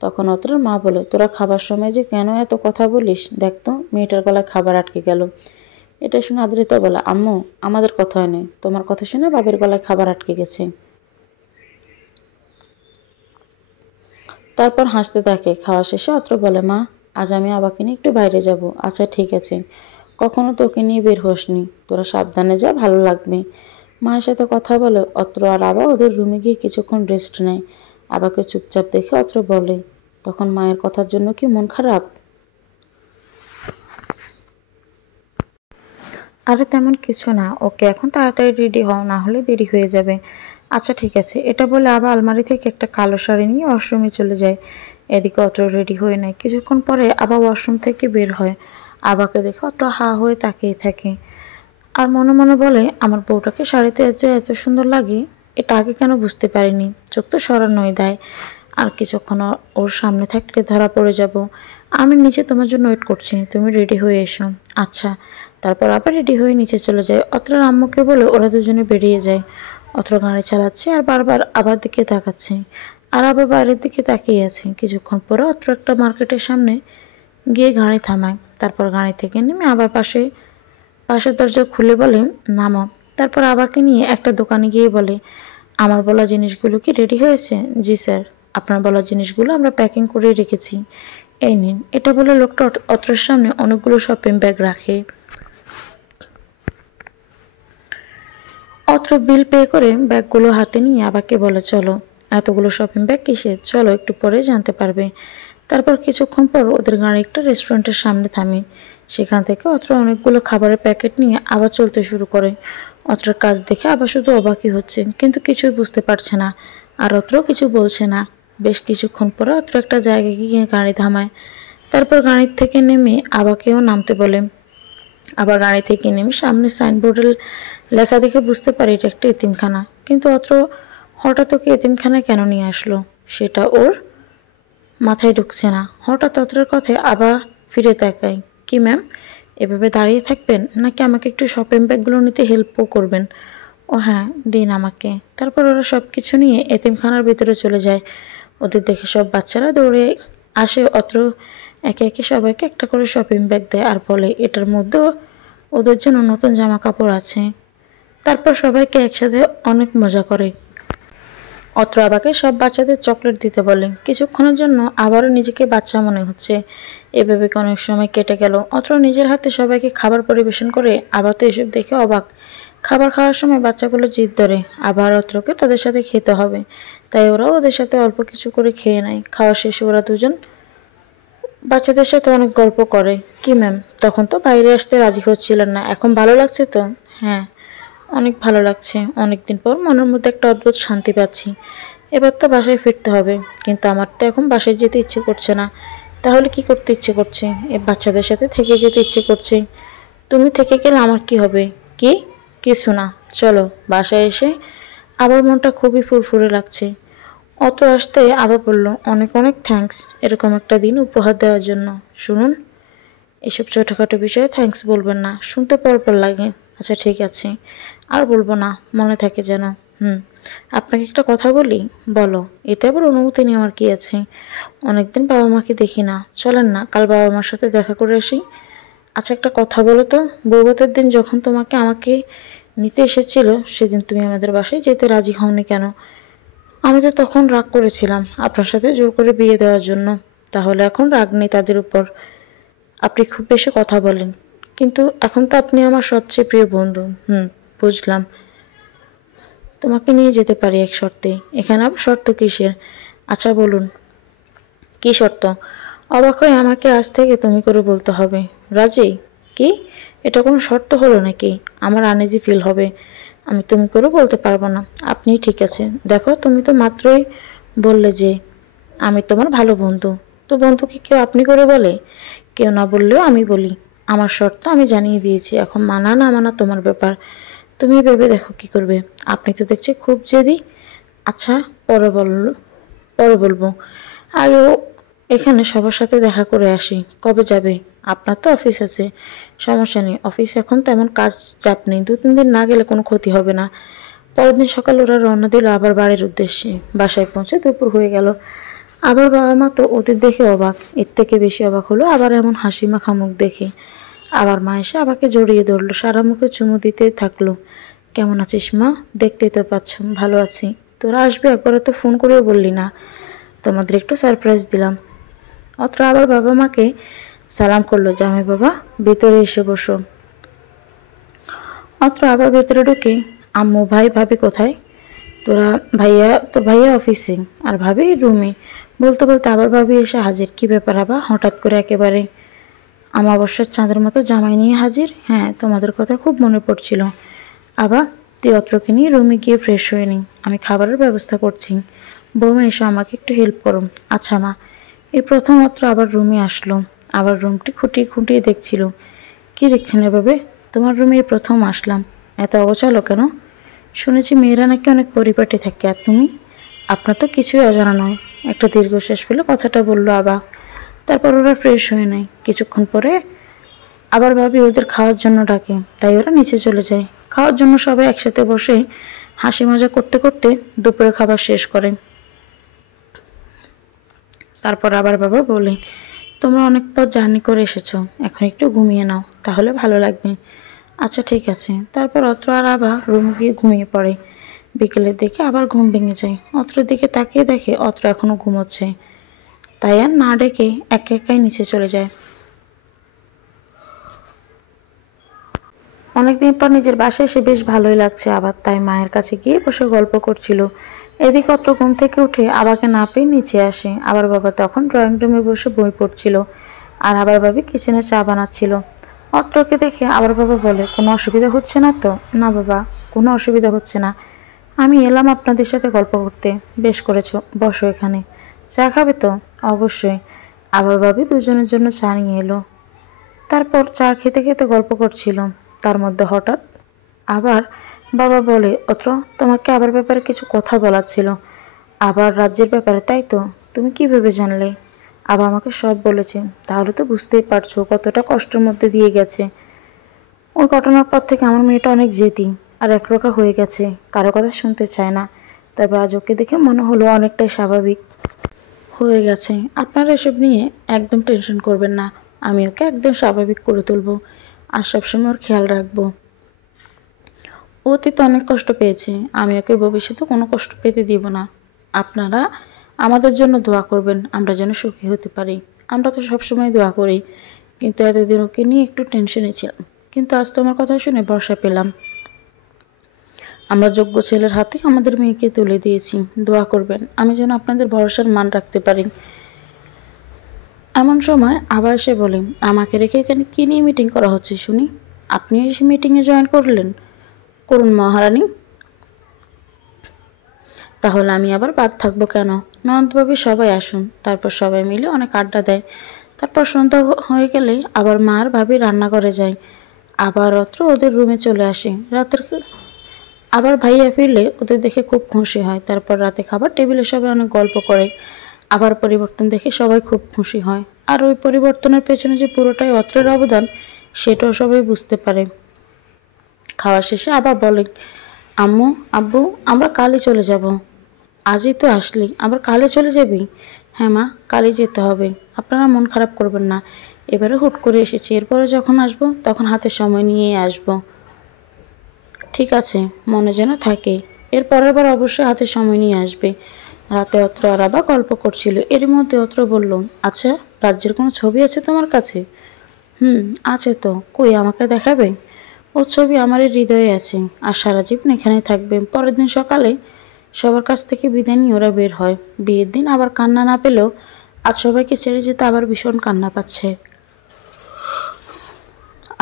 তখন অত্রের মা বলে, তোরা খাবার সময় যে কেন এত কথা বলিস? দেখ তো, মেয়েটার গলায় খাবার আটকে গেল। এটা শুনে আদ্রিতা বলে, আম্মু, আমাদের কথা হয় নেই, তোমার কথা শুনে বাবের গলায় খাবার আটকে গেছে। তারপর হাসতে থাকে। খাওয়া শেষে অত্র বলে, মা, আজ আমি আবাকে নিয়ে একটু বাইরে যাব। আচ্ছা ঠিক আছে, কখনো তোকে নিয়ে বের হোসনি, তোরা সাবধানে যা, ভালো লাগবে। মায়ের সাথে কথা বলে অত্র আর আবা ওদের রুমে গিয়ে কিছুক্ষণ রেস্ট নেয়। আবাকে চুপচাপ দেখে অত্র বলে, তখন মায়ের কথার জন্য কি মন খারাপ? আরে তেমন কিছু না, ওকে এখন তাড়াতাড়ি রেডি হও, না হলে দেরি হয়ে যাবে। আচ্ছা ঠিক আছে, এটা বলে আবার আলমারি থেকে একটা কালো শাড়ি নিয়ে ওয়াশরুমে চলে যায়। এদিকে অত রেডি হয়ে নেয়। কিছুক্ষণ পরে আবার ওয়াশরুম থেকে বের হয়। আবাকে দেখে অত হা হয়ে তাকিয়ে থাকে। আর মনে মনে বলে, আমার বউটাকে শাড়িতে যে এত সুন্দর লাগে, এটা আগে কেন বুঝতে পারিনি। চোখ তো সরানোই দেয়। আর কিছুক্ষণ ওর সামনে থাকলে ধরা পড়ে যাব। আমি নিচে তোমার জন্য ওয়েট করছি, তুমি রেডি হয়ে এসো। আচ্ছা। তারপর আবার রেডি হয়ে নিচে চলে যায়। অত্রের আম্মুকে বলে ওরা দুজনে বেরিয়ে যায়। অত্র গাড়ি চালাচ্ছে আর বারবার আবার দিকে তাকাচ্ছে। আর আবার বাইরের দিকে তাকিয়ে আছে। কিছুক্ষণ পরে অত্র একটা মার্কেটের সামনে গিয়ে গাড়ি থামায়। তারপর গাড়ি থেকে নেমে আবার পাশের দরজা খুলে বলে, নামো। তারপর আবাকে নিয়ে একটা দোকানে গিয়ে বলে, আমার বলা জিনিসগুলো কি রেডি হয়েছে? জি স্যার, আপনার বলা জিনিসগুলো আমরা প্যাকিং করে রেখেছি, এই নিন। এটা বলে লোকটা অত্রের সামনে অনেকগুলো শপিং ব্যাগ রাখে। অত্র বিল পে করে ব্যাগগুলো হাতে নিয়ে আবাকে বলে, চলো। এতগুলো শপিং ব্যাগ কিসের? চলো, একটু পরে জানতে পারবে। তারপর কিছুক্ষণ পর ওদের গাড়ি একটা রেস্টুরেন্টের সামনে থামে। সেখান থেকে অত্র অনেকগুলো খাবারের প্যাকেট নিয়ে আবার চলতে শুরু করে। অত্রের কাজ দেখে আবার শুধু অবাকই হচ্ছে, কিন্তু কিছুই বুঝতে পারছে না। আর অত্র কিছু বলছে না। বেশ কিছুক্ষণ পরে অত্র একটা জায়গায় গিয়ে গাড়ি থামায়। তারপর গাড়ির থেকে নেমে আবাকেও নামতে বলে। আবার গাড়ি থেকে নেমে সামনে সাইনবোর্ডের লেখা দেখে বুঝতে পারে এটা একটা এতিমখানা। কিন্তু অত্র হঠাৎ ওকে এতিমখানায় কেন নিয়ে আসলো, সেটা ওর মাথায় ঢুকছে না। হঠাৎ অত্রের কথায় আবার ফিরে তাকায়। কি ম্যাম, এভাবে দাঁড়িয়ে থাকবেন নাকি আমাকে একটু শপিং ব্যাগগুলো নিতে হেল্পও করবেন? ও হ্যাঁ, দিন আমাকে। তারপর ওরা সব কিছু নিয়ে এতিমখানার ভিতরে চলে যায়। ওদের দেখে সব বাচ্চারা দৌড়ে আসে। অত্র একে একে সবাইকে একটা করে শপিং ব্যাগ দেয় আর বলে, এটার মধ্যেও ওদের জন্য নতুন জামা কাপড় আছে। তারপর সবাইকে একসাথে অনেক মজা করে। অত্র আবাকে সব বাচ্চাদের চকলেট দিতে বলে। কিছুক্ষণের জন্য আবারও নিজেকে বাচ্চা মনে হচ্ছে। এভাবে অনেক সময় কেটে গেল। অত্র নিজের হাতে সবাইকে খাবার পরিবেশন করে। আবার তো এসব দেখে অবাক। খাবার খাওয়ার সময় বাচ্চাগুলো জিদ ধরে আবার অত্রকে তাদের সাথে খেতে হবে, তাই ওরাও ওদের সাথে অল্প কিছু করে খেয়ে নেয়। খাওয়া শেষে ওরা দুজন বাচ্চাদের সাথে অনেক গল্প করে। কি ম্যাম, তখন তো বাইরে আসতে রাজি হচ্ছিলেন না, এখন ভালো লাগছে তো? হ্যাঁ, অনেক ভালো লাগছে। অনেকদিন পর মনের মধ্যে একটা অদ্ভুত শান্তি পাচ্ছি। এবার তো বাসায় ফিরতে হবে, কিন্তু আমার তো এখন বাসায় যেতে ইচ্ছে করছে না। তাহলে কি করতে ইচ্ছে করছে? এ বাচ্চাদের সাথে থেকে যেতে ইচ্ছে করছে। তুমি থেকে গেলে আমার কি হবে? কি? কিছু না, চলো বাসায় এসে আবার মনটা খুবই ফুরফুরে লাগছে। অত আসতে আবার বলল, অনেক অনেক থ্যাঙ্কস এরকম একটা দিন উপহার দেওয়ার জন্য। শুনুন, এসব ছোটোখাটো বিষয়ে থ্যাঙ্কস বলবেন না, শুনতে পরপর লাগে। আচ্ছা ঠিক আছে, আর বলবো না, মনে থাকে যেন। হুম, আপনাকে একটা কথা বলি। বলো। এতে আবার অনুমতি নেওয়ার কি আছে? অনেকদিন বাবা মাকে দেখি না, চলেন না কাল বাবা মার সাথে দেখা করে আসি। আচ্ছা একটা কথা বলো তো, বৌভাতের দিন যখন আমাকে নিতে এসেছিল, সেদিন তুমি আমাদের বাসায় যেতে রাজি হওনি কেন? আমি তো তখন রাগ করেছিলাম আপনার সাথে জোর করে বিয়ে দেওয়ার জন্য। তাহলে এখন রাগ নেই তাদের উপর। আপনি খুব বেশি কথা বলেন, কিন্তু এখন তো আপনি আমার সবচেয়ে প্রিয় বন্ধু। হুম, বুঝলাম। তোমাকে নিয়ে যেতে পারি এক শর্তে। এখানে আবার শর্ত কিসের? আচ্ছা বলুন, কি শর্ত? অবাক হয়ে আমাকে আজ থেকে তুমি করে বলতে হবে। রাজি? কি? এটা কোনো শর্ত হলো নাকি? আমার আনইজি ফিল হবে। আমি তুমি করে বলতে পারবো না। আপনিই ঠিক আছে। দেখো, তুমি তো মাত্রই বললে যে আমি তোমার ভালো বন্ধু। তো বন্ধুকে কেউ আপনি করে বলে? কেউ না বললেও আমি বলি। আমার শর্ত আমি জানিয়ে দিয়েছি, এখন মানা না মানা তোমার ব্যাপার। তুমি ভেবে দেখো কি করবে। আপনি তো দেখছি খুব জেদি। আচ্ছা, পরে বল, পরে বলবো। আগেও এখানে সবার সাথে দেখা করে আসি। কবে যাবে? আপনার তো অফিস আছে। সমস্যা নেই, অফিস এখন তেমন কাজ চাপ নেই। 2-3 দিন না গেলে কোনো ক্ষতি হবে না। পরের দিন সকালে ওরা রওনা দিল আবার বাড়ির উদ্দেশ্যে। বাসায় পৌঁছে দুপুর হয়ে গেল। আবার বাবা মা তো ওদের দেখে অবাক। এর থেকে বেশি অবাক হলো আবার এমন হাসি মাখা মুখ দেখে। আবার মা এসে আবাকে জড়িয়ে ধরলো, সারা মুখে চুমু দিতে থাকলো। কেমন আছিস মা? দেখতেই তো পাচ্ছ ভালো আছি। তোরা আসবি একবারও তো ফোন করেও বললি না। তোমাদের একটু সারপ্রাইজ দিলাম। অত্র আবার বাবা মাকে সালাম করলো, জামাই বাবা ভিতরে এসে বসো। অত্র আবার ভেতরে ঢুকে, আম্মু ভাই ভাবি কোথায়? তোর ভাইয়া অফিসে, আর ভাবি রুমে। বলতে বলতে আবার ভাবি এসে হাজির। কি ব্যাপার আবার হঠাৎ করে একেবারে? অমাবস্যার চাঁদের মতো জামাই নিয়ে হাজির? হ্যাঁ, তোমাদের কথা খুব মনে পড়ছিল। আবার তুই অত্রকে নিয়ে রুমে গিয়ে ফ্রেশ হয়ে নি, আমি খাবারের ব্যবস্থা করছি। বৌমা এসো, আমাকে একটু হেল্প করো। আচ্ছা মা। এই প্রথম অত্র আবার রুমে আসলো। আবার রুমটি খুঁটিয়ে খুঁটিয়ে দেখছিল। কি দেখছেন এভাবে? তোমার রুমে এই প্রথম আসলাম। এত অগোছালো কেন? শুনেছি মেয়েরা নাকি অনেক পরিপাটি থাকে, আর তুমি? আপনার তো কিছুই অজানা নয়। একটা দীর্ঘশ্বাস ফেলে কথাটা বললো আবা। তারপর ওরা ফ্রেশ হয়ে নেয়। কিছুক্ষণ পরে আবার ভাবি ওদের খাওয়ার জন্য ডাকে, তাই ওরা নিচে চলে যায়। খাওয়ার জন্য সবাই একসাথে বসে হাসি মজা করতে করতে দুপুরের খাবার শেষ করে। তারপর আবার বাবা বলে, তোমরা অনেক পথ জার্নি করে এসেছো, এখন একটু ঘুমিয়ে নাও, তাহলে ভালো লাগবে। আচ্ছা ঠিক আছে। তারপর অত্র আর আবার রুমে গিয়ে ঘুমিয়ে পড়ে। বিকেলের দিকে আবার ঘুম ভেঙে যায়। অত্রের দিকে তাকিয়ে দেখে অত্র এখনো ঘুমোচ্ছে। তাই আর না ডেকে একা একাই নিচে চলে যায়। অনেকদিন পর নিজের বাসায় এসে বেশ ভালোই লাগছে আবার, তাই মায়ের কাছে গিয়ে বসে গল্প করছিল। এদিকে অত্র ঘুম থেকে উঠে আবাকে না পেয়ে নিচে আসে। আবার বাবা তখন ড্রয়িং রুমে বসে বই পড়ছিল, আর আবার ভাবি কিচেনে চা বানাচ্ছিল। অত্রকে দেখে আবার বাবা বলে, কোনো অসুবিধা হচ্ছে না তো? না বাবা, কোনো অসুবিধা হচ্ছে না। আমি এলাম আপনাদের সাথে গল্প করতে। বেশ করেছো, বসো এখানে। চা খাবে তো? অবশ্যই। আবার ভাবি দুজনের জন্য চা নিয়ে এলো। তারপর চা খেতে খেতে গল্প করছিল। তার মধ্যে হঠাৎ আবার বাবা বলে, অত্র তোমাকে আবার ব্যাপারে কিছু কথা বলার ছিল। আবার রাজ্যের ব্যাপারে, তাই তো? তুমি কিভাবে জানলে? আবার আমাকে সব বলেছে। তাহলে তো বুঝতেই পারছো কতটা কষ্টের মধ্যে দিয়ে গেছে। ওই ঘটনার পর থেকে আমার মেয়েটা অনেক জেদি আর একরোখা হয়ে গেছে, কারো কথা শুনতে চায় না। তবে আজ ওকে দেখে মনে হলো অনেকটাই স্বাভাবিক হয়ে গেছে। আপনারা এসব নিয়ে একদম টেনশন করবেন না। আমি ওকে একদম স্বাভাবিক করে তুলব, আর সবসময় ওর খেয়াল রাখবো। ও অতীতে অনেক কষ্ট পেয়েছে, আমি ওকে ভবিষ্যতে কোনো কষ্ট পেতে দিব না। আপনারা আমাদের জন্য দোয়া করবেন, আমরা যেন সুখী হতে পারি। আমরা তো সবসময় দোয়া করি, কিন্তু এতদিন ওকে নিয়ে একটু টেনশনে ছিলাম। কিন্তু আজ তোমার কথা শুনে ভরসা পেলাম। আমরা যোগ্য ছেলের হাতে আমাদের মেয়েকে তুলে দিয়েছি। দোয়া করবেন আমি যেন আপনাদের ভরসার মান রাখতে পারি। এমন সময় আবার এসে বলে, আমাকে রেখে এখানে কী নিয়ে মিটিং করা হচ্ছে শুনি? আপনি এসে মিটিংয়ে জয়েন করলেন? করুন মহারানী। তাহলে আমি আবার বাদ থাকবো কেন? নন্দভাবি সবাই আসুন। তারপর সবাই মিলে অনেক আড্ডা দেয়। তারপর সন্ধ্যা হয়ে গেলে আবার মা আর ভাবি রান্নাঘরে যায়। আবার অত্র ওদের রুমে চলে আসে। আবার ভাইয়া ফিরলে ওদের দেখে খুব খুশি হয়। তারপর রাতে খাবার টেবিলে সবাই অনেক গল্প করে। আবার পরিবর্তন দেখে সবাই খুব খুশি হয়। আর ওই পরিবর্তনের পেছনে যে পুরোটাই অত্রের অবদান সেটাও সবাই বুঝতে পারে। খাওয়া শেষে আবার বলে, আম্মু আব্বু আমরা কালই চলে যাব। আজই তো আসলি, আবার কালে চলে যাবি? হ্যাঁ মা, কালই যেতে হবে। আপনারা মন খারাপ করবেন না, এবারে হুট করে এসেছি, এরপরে যখন আসবো তখন হাতে সময় নিয়েই আসবো। ঠিক আছে, মনে যেন থাকে। এর পরের বার অবশ্যই হাতে সময় নিয়ে আসবে। রাতে অত্র আর আবার গল্প করছিল। এর মধ্যে অত্র বলল, আচ্ছা রাজ্যের কোনো ছবি আছে তোমার কাছে? আছে তো, কই আমাকে দেখাবে? ওর ছবি আমার এই হৃদয়ে আছে, আর সারা জীবন এখানেই থাকবে। পরের দিন সকালে সবার কাছ থেকে বিদায় নিয়ে ওরা বের হয়। বিয়ের দিন আবার কান্না না পেলেও আজ সবাইকে ছেড়ে যেতে আবার ভীষণ কান্না পাচ্ছে।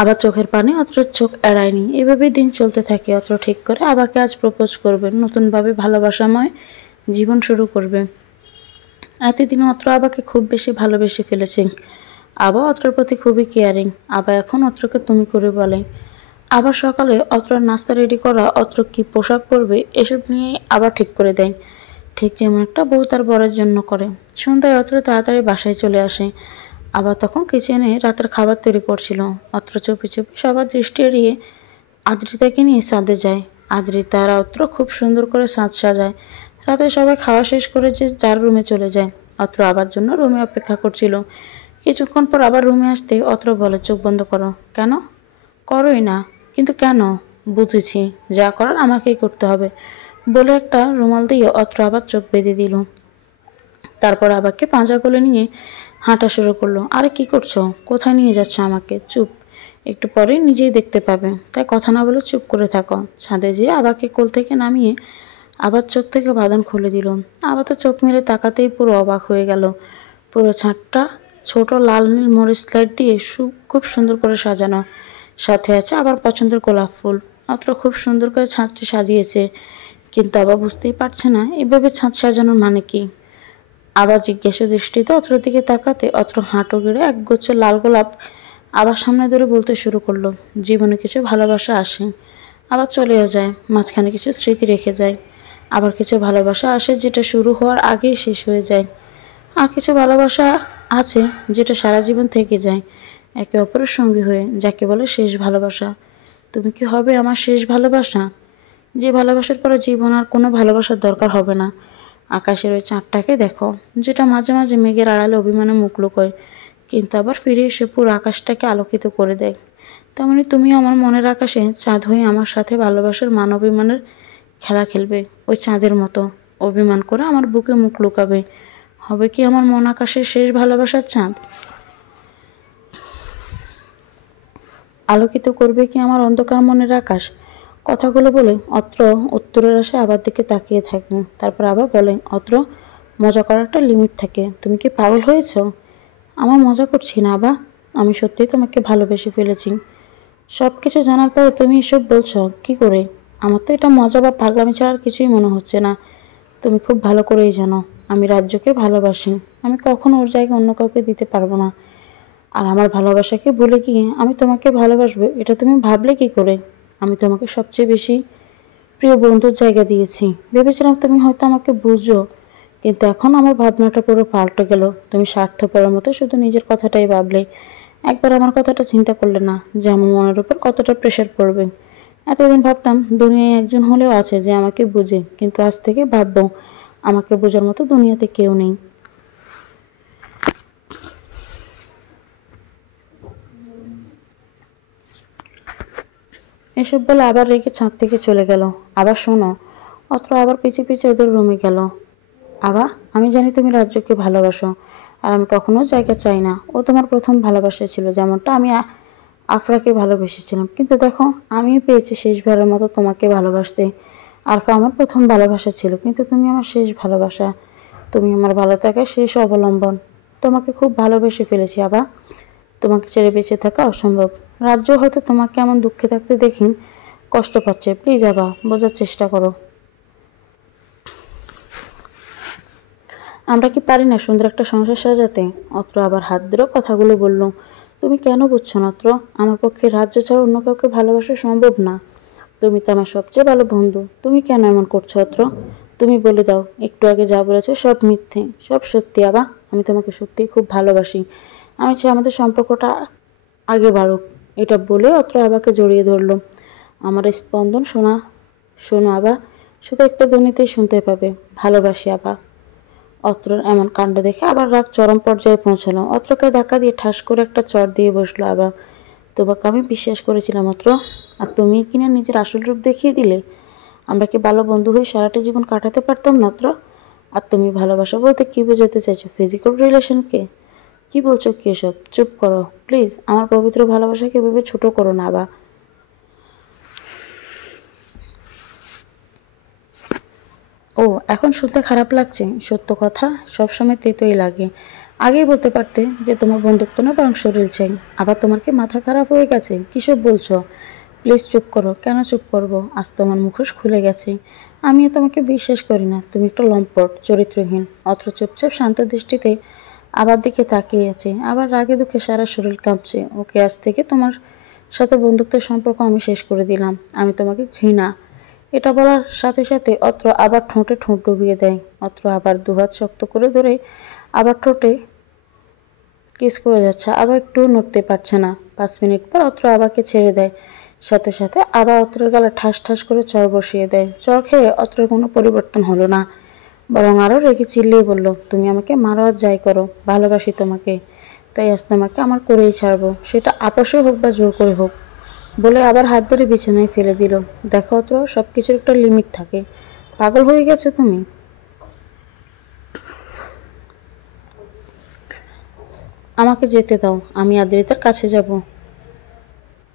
আবার চোখের পানি অত্রর চোখ এড়ায়নি। এভাবে দিন চলতে থাকে। অত্র ঠিক করে আবাকে আজ প্রপোজ করবে, নতুনভাবে ভালোবাসাময় জীবন শুরু করবে। এতদিন অত্র আবাকে খুব বেশি ভালোবেসে ফেলেছে। আবা অত্রর প্রতি খুবই কেয়ারিং। আবা এখন অত্রকে তুমি করে বলে। আবার সকালে অত্রর নাস্তা রেডি করা, অত্র কি পোশাক পরবে এসব নিয়ে আবার ঠিক করে দেয়, ঠিক যেমন একটা বউ তার বরের জন্য করে। সন্ধ্যায় অত্র তাড়াতাড়ি বাসায় চলে আসে। আবার তখন কিচেনে রাতের খাবার তৈরি করছিল। অত্র চুপি চুপি সবার দৃষ্টি এড়িয়ে আদ্রিতাকে নিয়ে ছাদে যায়। আদ্রিতা আর অত্র খুব সুন্দর করে ছাদ সাজায়। রাতে সবাই খাওয়া শেষ করে যে যার রুমে চলে যায়। অত্র আবার জন্য রুমে অপেক্ষা করছিল। কিছুক্ষণ পর আবার রুমে আসতে অত্র বলে, চোখ বন্ধ করো। কেন? করোই না। কিন্তু কেন? বুঝেছি, যা করার আমাকেই করতে হবে বলে একটা রুমাল দিয়ে অত্র আবার চোখ বেঁধে দিল। তারপর আবাকে পাঁজা কোলে নিয়ে হাঁটা শুরু করলো। আরে কি করছো? কোথায় নিয়ে যাচ্ছ আমাকে? চুপ, একটু পরেই নিজেই দেখতে পাবে, তাই কথা না বলে চুপ করে থাকো। ছাদে যেয়ে আবাকে কোল থেকে নামিয়ে আবার চোখ থেকে বাঁধন খুলে দিল। আবার তো চোখ মেরে তাকাতেই পুরো অবাক হয়ে গেল। পুরো ছাদটা ছোট লাল নীল মরিচ লাইট দিয়ে খুব সুন্দর করে সাজানো, সাথে আছে আবার পছন্দের গোলাপ ফুল। অত্র খুব সুন্দর করে ছাদটি সাজিয়েছে, কিন্তু আবার বুঝতেই পারছে না এভাবে ছাদ সাজানোর মানে কি। আবার জিজ্ঞাসা দৃষ্টিতে অত্রর দিকে তাকাতে অত্র হাঁটু গেড়ে একগুচ্ছ লাল গোলাপ আবার সামনে ধরে বলতে শুরু করলো, জীবনে কিছু ভালোবাসা আসে, আবার চলেও যায়, মাঝখানে কিছু স্মৃতি রেখে যায়। আবার কিছু ভালোবাসা আসে যেটা শুরু হওয়ার আগেই শেষ হয়ে যায়। আর কিছু ভালোবাসা আছে যেটা সারা জীবন থেকে যায়, একে অপরের সঙ্গী হয়ে, যাকে বলে শেষ ভালোবাসা। তুমি কি হবে আমার শেষ ভালোবাসা? যে ভালোবাসার পরে জীবন আর কোনো ভালোবাসার দরকার হবে না। আকাশের ওই চাঁদটাকে দেখো, যেটা মাঝে মাঝে মেঘের আড়ালে অভিমানে মুখ লুকোয়, কিন্তু আবার ফিরে এসে পুরো আকাশটাকে আলোকিত করে দেয়। তেমনি তুমি আমার মনের আকাশে চাঁদ হয়ে আমার সাথে ভালোবাসার মান অভিমানের খেলা খেলবে, ওই চাঁদের মতো অভিমান করে আমার বুকে মুখ লুকাবে। হবে কি আমার মন আকাশের শেষ ভালোবাসার চাঁদ? আলোকিত করবে কি আমার অন্ধকার মনের আকাশ? কথাগুলো বলে অত্র উত্তরের আশায় আবার দিকে তাকিয়ে থাকে। তারপর আবার বলে, অত্র, মজা করার একটা লিমিট থাকে। তুমি কি পাগল হয়েছ? আমার মজা করছি না আবা, আমি সত্যিই তোমাকে ভালোবেসে ফেলেছি। সব কিছু জানার পরে তুমি এসব বলছো কি করে? আমার তো এটা মজা বা পাগলামি ছাড়া আর কিছুই মনে হচ্ছে না। তুমি খুব ভালো করেই জানো আমি রাজ্যকে ভালোবাসি। আমি কখনো ওর জায়গায় অন্য কাউকে দিতে পারবো না। আর আমার ভালোবাসাকে ভুলে গিয়ে আমি তোমাকে ভালোবাসবো এটা তুমি ভাবলে কি করে? আমি তোমাকে সবচেয়ে বেশি প্রিয় বন্ধুর জায়গা দিয়েছি, ভেবেছিলাম তুমি হয়তো আমাকে বুঝো, কিন্তু এখন আমার ভাবনাটা পুরো পাল্টে গেল। তুমি স্বার্থপরের মতো শুধু নিজের কথাটাই ভাবলে, একবার আমার কথাটা চিন্তা করলে না যে আমার মনের উপর কতটা প্রেশার পড়বে। এতদিন ভাবতাম দুনিয়ায় একজন হলেও আছে যে আমাকে বুঝে, কিন্তু আজ থেকে ভাববো আমাকে বোঝার মতো দুনিয়াতে কেউ নেই। এসব বলে আবার রেগে ছাদ থেকে চলে গেল। আবার শোনো, অত্র আবার পিছে পিছে ওদের রুমে গেল। আবা, আমি জানি তুমি রাজ্যকে ভালোবাসো, আর আমি কখনো জায়গা চাই না। ও তোমার প্রথম ভালোবাসা ছিল, যেমনটা আমি আফরাকে ভালোবেসেছিলাম। কিন্তু দেখো, আমিও পেয়েছি শেষবারের মতো তোমাকে ভালোবাসতে। আরফা আমার প্রথম ভালোবাসা ছিল, কিন্তু তুমি আমার শেষ ভালোবাসা। তুমি আমার ভালো থাকার শেষ অবলম্বন। তোমাকে খুব ভালোবেসে ফেলেছি আবা। তোমাকে ছেড়ে বেঁচে থাকা অসম্ভব। রাজ্য হয়তো তোমাকে এমন দুঃখে থাকতে দেখি কষ্ট পাচ্ছে। প্লিজ আবা, বোঝার চেষ্টা করো। আমরা কি পারি না সুন্দর একটা সংসার সাজাতে? অত্র আবার হাত ধরে কথাগুলো বলল। তুমি কেন বুঝছো না অত্র? আমার পক্ষে রাজ্য ছাড়া অন্য কাউকে ভালোবাসা সম্ভব না। তুমি তো আমার সবচেয়ে ভালো বন্ধু, তুমি কেন এমন করছো অত্র? তুমি বলে দাও, একটু আগে যা বলেছো সব মিথ্যে, সব সত্যি আবা। আমি তোমাকে সত্যিই খুব ভালোবাসি। আমি চাই আমাদের সম্পর্কটা আগে বাড়ুক। এটা বলে অত্র আবাকে জড়িয়ে ধরলো। আমার এই স্পন্দন শোনা, শোনো আবা, শুধু একটা ধ্বনিতেই শুনতে পাবে, ভালোবাসি আবা। অত্রর এমন কাণ্ড দেখে আবার রাগ চরম পর্যায়ে পৌঁছালো। অত্রকে ধাক্কা দিয়ে ঠাস করে একটা চড় দিয়ে বসলো আবা। তোমাকে আমি বিশ্বাস করেছিলাম অত্র, আর তুমি কিনা নিজের আসল রূপ দেখিয়ে দিলে। আমরা কি ভালো বন্ধু হয়ে সারাটা জীবন কাটাতে পারতাম না অত্র? আর তুমি ভালোবাসা বলতে কি বোঝাতে চাইছো, ফিজিক্যাল রিলেশনকে? কি বলছো কি এসব? চুপ করো প্লিজ, আমার পবিত্র ভালোবাসাকে ভেবে ছোট করো না আবা। ও, এখন শুনতে খারাপ লাগছে? সত্য কথা সবসময় তেতোই লাগে। আগেই বলতে পারতে যে তোমার বন্ধুত্ব না বরং শরীর চাই। আবার তোমার কি মাথা খারাপ হয়ে গেছে? কিসব বলছো? প্লিজ চুপ করো। কেন চুপ করবো? আজ তোমার মুখোশ খুলে গেছে। আমিও তোমাকে বিশ্বাস করি না, তুমি একটা লম্পট, চরিত্রহীন। অথচ চুপচাপ শান্ত দৃষ্টিতে আবার দিকে তাকিয়ে আছে। আবার রাগে দুঃখে সারা শরীর কাঁপছে। ওকে, আজ থেকে তোমার সাথে বন্ধুত্বের সম্পর্ক আমি শেষ করে দিলাম। আমি তোমাকে ঘৃণা। এটা বলার সাথে সাথে অত্র আবার ঠোঁটে ঠোঁট ডুবিয়ে দেয়। অত্র আবার দুহাত শক্ত করে ধরে আবার ঠোঁটে কিস করে যাচ্ছে। আবার একটু নড়তে পারছে না। 5 মিনিট পর অত্র আবাকে ছেড়ে দেয়। সাথে সাথে আবার অত্রের গালে ঠাস ঠাস করে চড় বসিয়ে দেয়। চড় খেয়ে অত্রের কোনো পরিবর্তন হলো না, বরং আরও রেগে চিল্লিয়ে বলল, তুমি আমাকে মারো আর যাই করো, ভালোবাসি তোমাকে, তাই আজ তোমাকে আমার করেই ছাড়বো, সেটা আপোষে হোক বা জোর করে হোক। বলে আবার হাত ধরে বিছানায় ফেলে দিল। দেখো অত্র, সব কিছুর একটা লিমিট থাকে। পাগল হয়ে গেছো তুমি। আমাকে যেতে দাও, আমি আদ্রিতার কাছে যাব।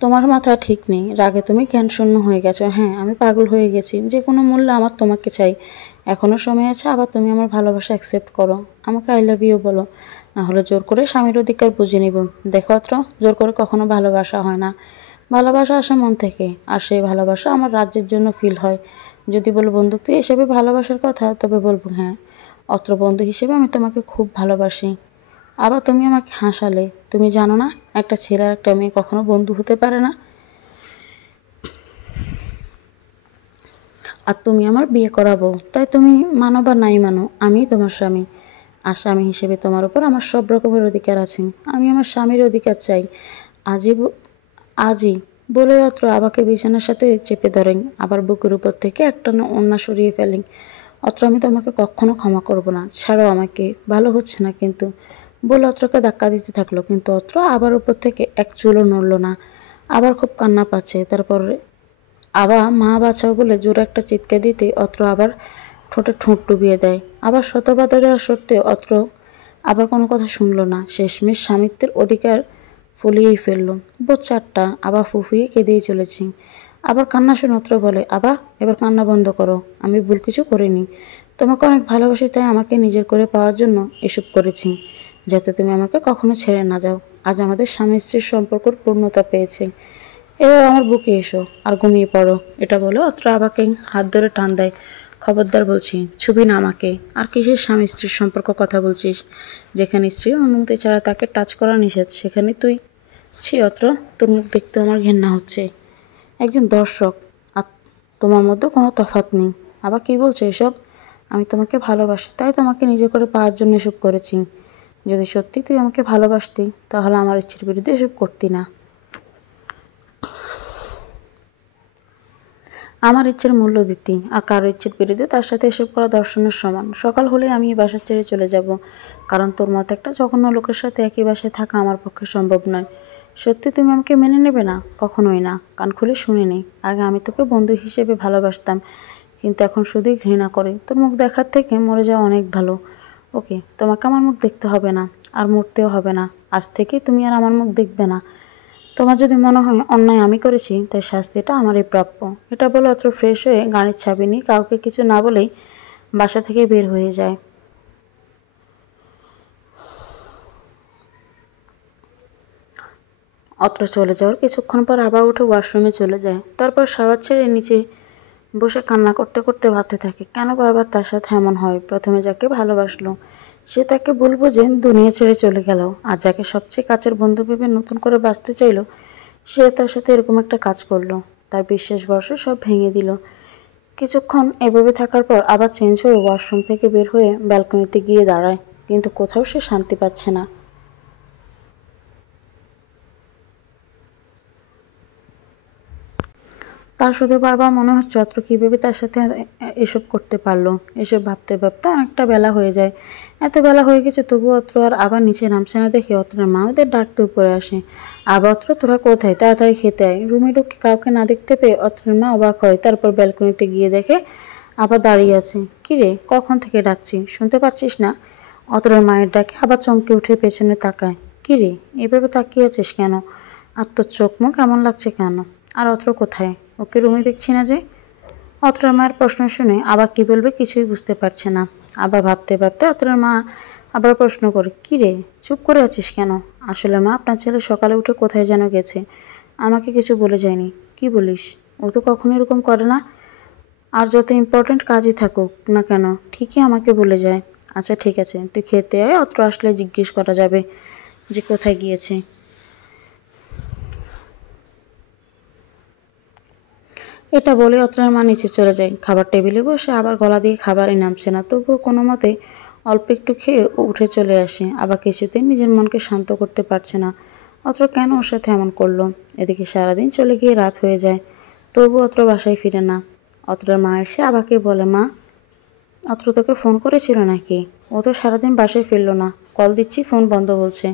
তোমার মাথা ঠিক নেই, রাগে তুমি জ্ঞানশূন্য হয়ে গেছো। হ্যাঁ, আমি পাগল হয়ে গেছি। যে কোনো মূল্যে আমার তোমাকে চাই। এখনও সময় আছে, আবার তুমি আমার ভালোবাসা অ্যাকসেপ্ট করো। আমাকে আই লাভ ইউ বলো, না হলে জোর করে স্বামীর অধিকার বুঝে নিব। দেখো অত্র, জোর করে কখনো ভালোবাসা হয় না। ভালোবাসা আসে মন থেকে, আর সেই ভালোবাসা আমার রাজ্যের জন্য ফিল হয়। যদি বলো বন্ধুত্ব হিসেবে ভালোবাসার কথা, তবে বলবো হ্যাঁ, অত্র বন্ধু হিসেবে আমি তোমাকে খুব ভালোবাসি। আবার তুমি আমাকে হাসালে। তুমি জানো না, একটা ছেলে আর একটা মেয়ে কখনো বন্ধু হতে পারে না। আর তুমি আমার বিয়ে করাবো, তাই তুমি মানো বা নাই মানো, আমি তোমার স্বামী। আর স্বামী হিসেবে তোমার উপর আমার সব রকমের অধিকার আছে। আমি আমার স্বামীর অধিকার চাই। আজই আজই বলে অত্র আবাকে বিছানার সাথে চেপে ধরেন। আবার বুকের উপর থেকে একটা ওড়না সরিয়ে ফেলেন। অত্র, আমি তোমাকে কখনো ক্ষমা করব না, ছাড়ো আমাকে, ভালো হচ্ছে না কিন্তু। বলে অত্রকে ধাক্কা দিতে থাকলো, কিন্তু অত্র আবার উপর থেকে এক চুলও নড়ল না। আবার খুব কান্না পাচ্ছে। তারপর আবার মা বাঁচাও বলে জোরে একটা চিৎকার দিতে অত্র আবার ঠোঁটে ঠোঁট ডুবিয়ে দেয়। আবার শত বাধা দেওয়া সত্ত্বেও অত্র আবার কোনো কথা শুনল না। শেষমেশ স্বামিত্বের অধিকার ফলিয়েই ফেলল। বোধ 4টা। আবার ফুফুয়ে কেঁদেই চলেছি। আবার কান্না শুনে অত্র বলে, আবার এবার কান্না বন্ধ করো, আমি ভুল কিছু করিনি। তোমাকে অনেক ভালোবাসি, তাই আমাকে নিজের করে পাওয়ার জন্য এসব করেছি, যাতে তুমি আমাকে কখনো ছেড়ে না যাও। আজ আমাদের স্বামী স্ত্রীর সম্পর্কর পূর্ণতা পেয়েছে। এবার আমার বুকে এসো আর ঘুমিয়ে পড়ো। এটা বলে অত্র আবাকে হাত ধরে টান দেয়। খবরদার বলছি, ছুবি না আমাকে। আর কিসের স্বামী স্ত্রীর সম্পর্ক কথা বলছিস? যেখানে স্ত্রীর অনুমতি ছাড়া তাকে টাচ করা নিষেধ, সেখানে তুই? ছি অত্র, তোর মুখ দেখতে আমার ঘেন্না হচ্ছে। একজন দর্শক, আর তোমার মধ্যে কোনো তফাৎ নেই। আবার কি বলছো এসব? আমি তোমাকে ভালোবাসি, তাই তোমাকে নিজে করে পাওয়ার জন্য এসব করেছি। যদি সত্যি তুই আমাকে ভালোবাসতি, তাহলে আমার ইচ্ছের বিরুদ্ধে এসব করতি না। আমার ইচ্ছের মূল্য দিতি, আর কারো ইচ্ছের বিরুদ্ধে তার সাথে এসব করা দর্শনের সমান। সকাল হলে আমি এই বাসা ছেড়ে চলে যাব, কারণ তোর মতো একটা জঘন্য লোকের সাথে একই বাসায় থাকা আমার পক্ষে সম্ভব নয়। সত্যি তুমি আমাকে মেনে নেবে না? কখনোই না। কান খুলে শুনে নে, আগে আমি তোকে বন্ধু হিসেবে ভালোবাসতাম, কিন্তু এখন শুধুই ঘৃণা করে। তোর মুখ দেখার থেকে মরে যাওয়া অনেক ভালো। ওকে, তোমাকে আমার মুখ দেখতে হবে না, আর মরতেও হবে না। আজ থেকে তুমি আর আমার মুখ দেখবে না। তোমার যদি মনে হয় অন্যায় আমি করেছি, তাই শাস্তিটা আমারই প্রাপ্য। এটা বলে অত ফ্রেশ হয়ে গাড়ির চাবি নিয়ে কাউকে কিছু না বলেই বাসা থেকে বের হয়ে যায়। অত্র চলে যাওয়ার কিছুক্ষণ পর আবার উঠে ওয়াশরুমে চলে যায়। তারপর শাওয়ার ছেড়ে নিচে বসে কান্না করতে করতে ভাবতে থাকে, কেন বারবার তার সাথে এমন হয়। প্রথমে যাকে ভালোবাসলো, সে তাকে বলবো যে দুনিয়া ছেড়ে চলে গেল। আর যাকে সবচেয়ে কাছের বন্ধু ভেবে নতুন করে বাঁচতে চাইলো, সে তার সাথে এরকম একটা কাজ করলো। তার বিশ্বাস ভরসা সব ভেঙে দিল। কিছুক্ষণ এভাবে থাকার পর আবার চেঞ্জ হয়ে ওয়াশরুম থেকে বের হয়ে ব্যালকনিতে গিয়ে দাঁড়ায়, কিন্তু কোথাও সে শান্তি পাচ্ছে না। তার শুধু বারবার মনে হচ্ছে অত্র কীভাবে তার সাথে এসব করতে পারলো। এসব ভাবতে ভাবতে অনেকটা বেলা হয়ে যায়। এত বেলা হয়ে গেছে তবু অত্র আর আবার নিচে নামছে না দেখে অত্রের মা ওদের ডাকতে উপরে আসে। আবার অত্র, তোরা কোথায়, তাড়াতাড়ি খেতে আয়। রুমে ঢুকে কাউকে না দেখতে পেয়ে অত্রের মা অবাক হয়। তারপর ব্যালকনিতে গিয়ে দেখে আবার দাঁড়িয়ে আছে। কিরে, কখন থেকে ডাকছি, শুনতে পাচ্ছিস না? অত্রের মায়ের ডাকে আবার চমকে উঠে পেছনে তাকায়। কিরে, এভাবে তাকিয়ে আছিস কেন? আর তোর চোখ মুখ এমন লাগছে কেন? আর অত্র কোথায়? ওকে রুমে দেখছি না যে। অত্রার মায়ের প্রশ্ন শুনে আবার কি বলবে কিছুই বুঝতে পারছে না। আবার ভাবতে ভাবতে অত্রার মা আবার প্রশ্ন করে, কী রে, চুপ করে আছিস কেন? আসলে মা, আপনার ছেলে সকালে উঠে কোথায় যেন গেছে, আমাকে কিছু বলে যায়নি। কি বলিস? ও তো কখনো এরকম করে না। আর যত ইম্পর্ট্যান্ট কাজই থাকুক না কেন ঠিকই আমাকে বলে যায়। আচ্ছা ঠিক আছে, তুই খেতে আয়, অত্র আসলে জিজ্ঞেস করা যাবে যে কোথায় গিয়েছে। এটা বলে অত্রার মা নিচে চলে যায়। খাবার টেবিলে বসে আবার গলা দিয়ে খাবারই নামছে না, তবুও কোনো মতে অল্প একটু খেয়ে উঠে চলে আসে। আবার কিছুতেই নিজের মনকে শান্ত করতে পারছে না অত্র কেন ওর সাথে এমন করলো। এদিকে সারাদিন চলে গিয়ে রাত হয়ে যায়, তবু অত্র বাসায় ফিরে না। অত্রার মা এসে আবাকে বলে, মা, অত্র তোকে ফোন করেছিল নাকি? ও তো সারাদিন বাসায় ফিরলো না, কল দিচ্ছি ফোন বন্ধ বলছে।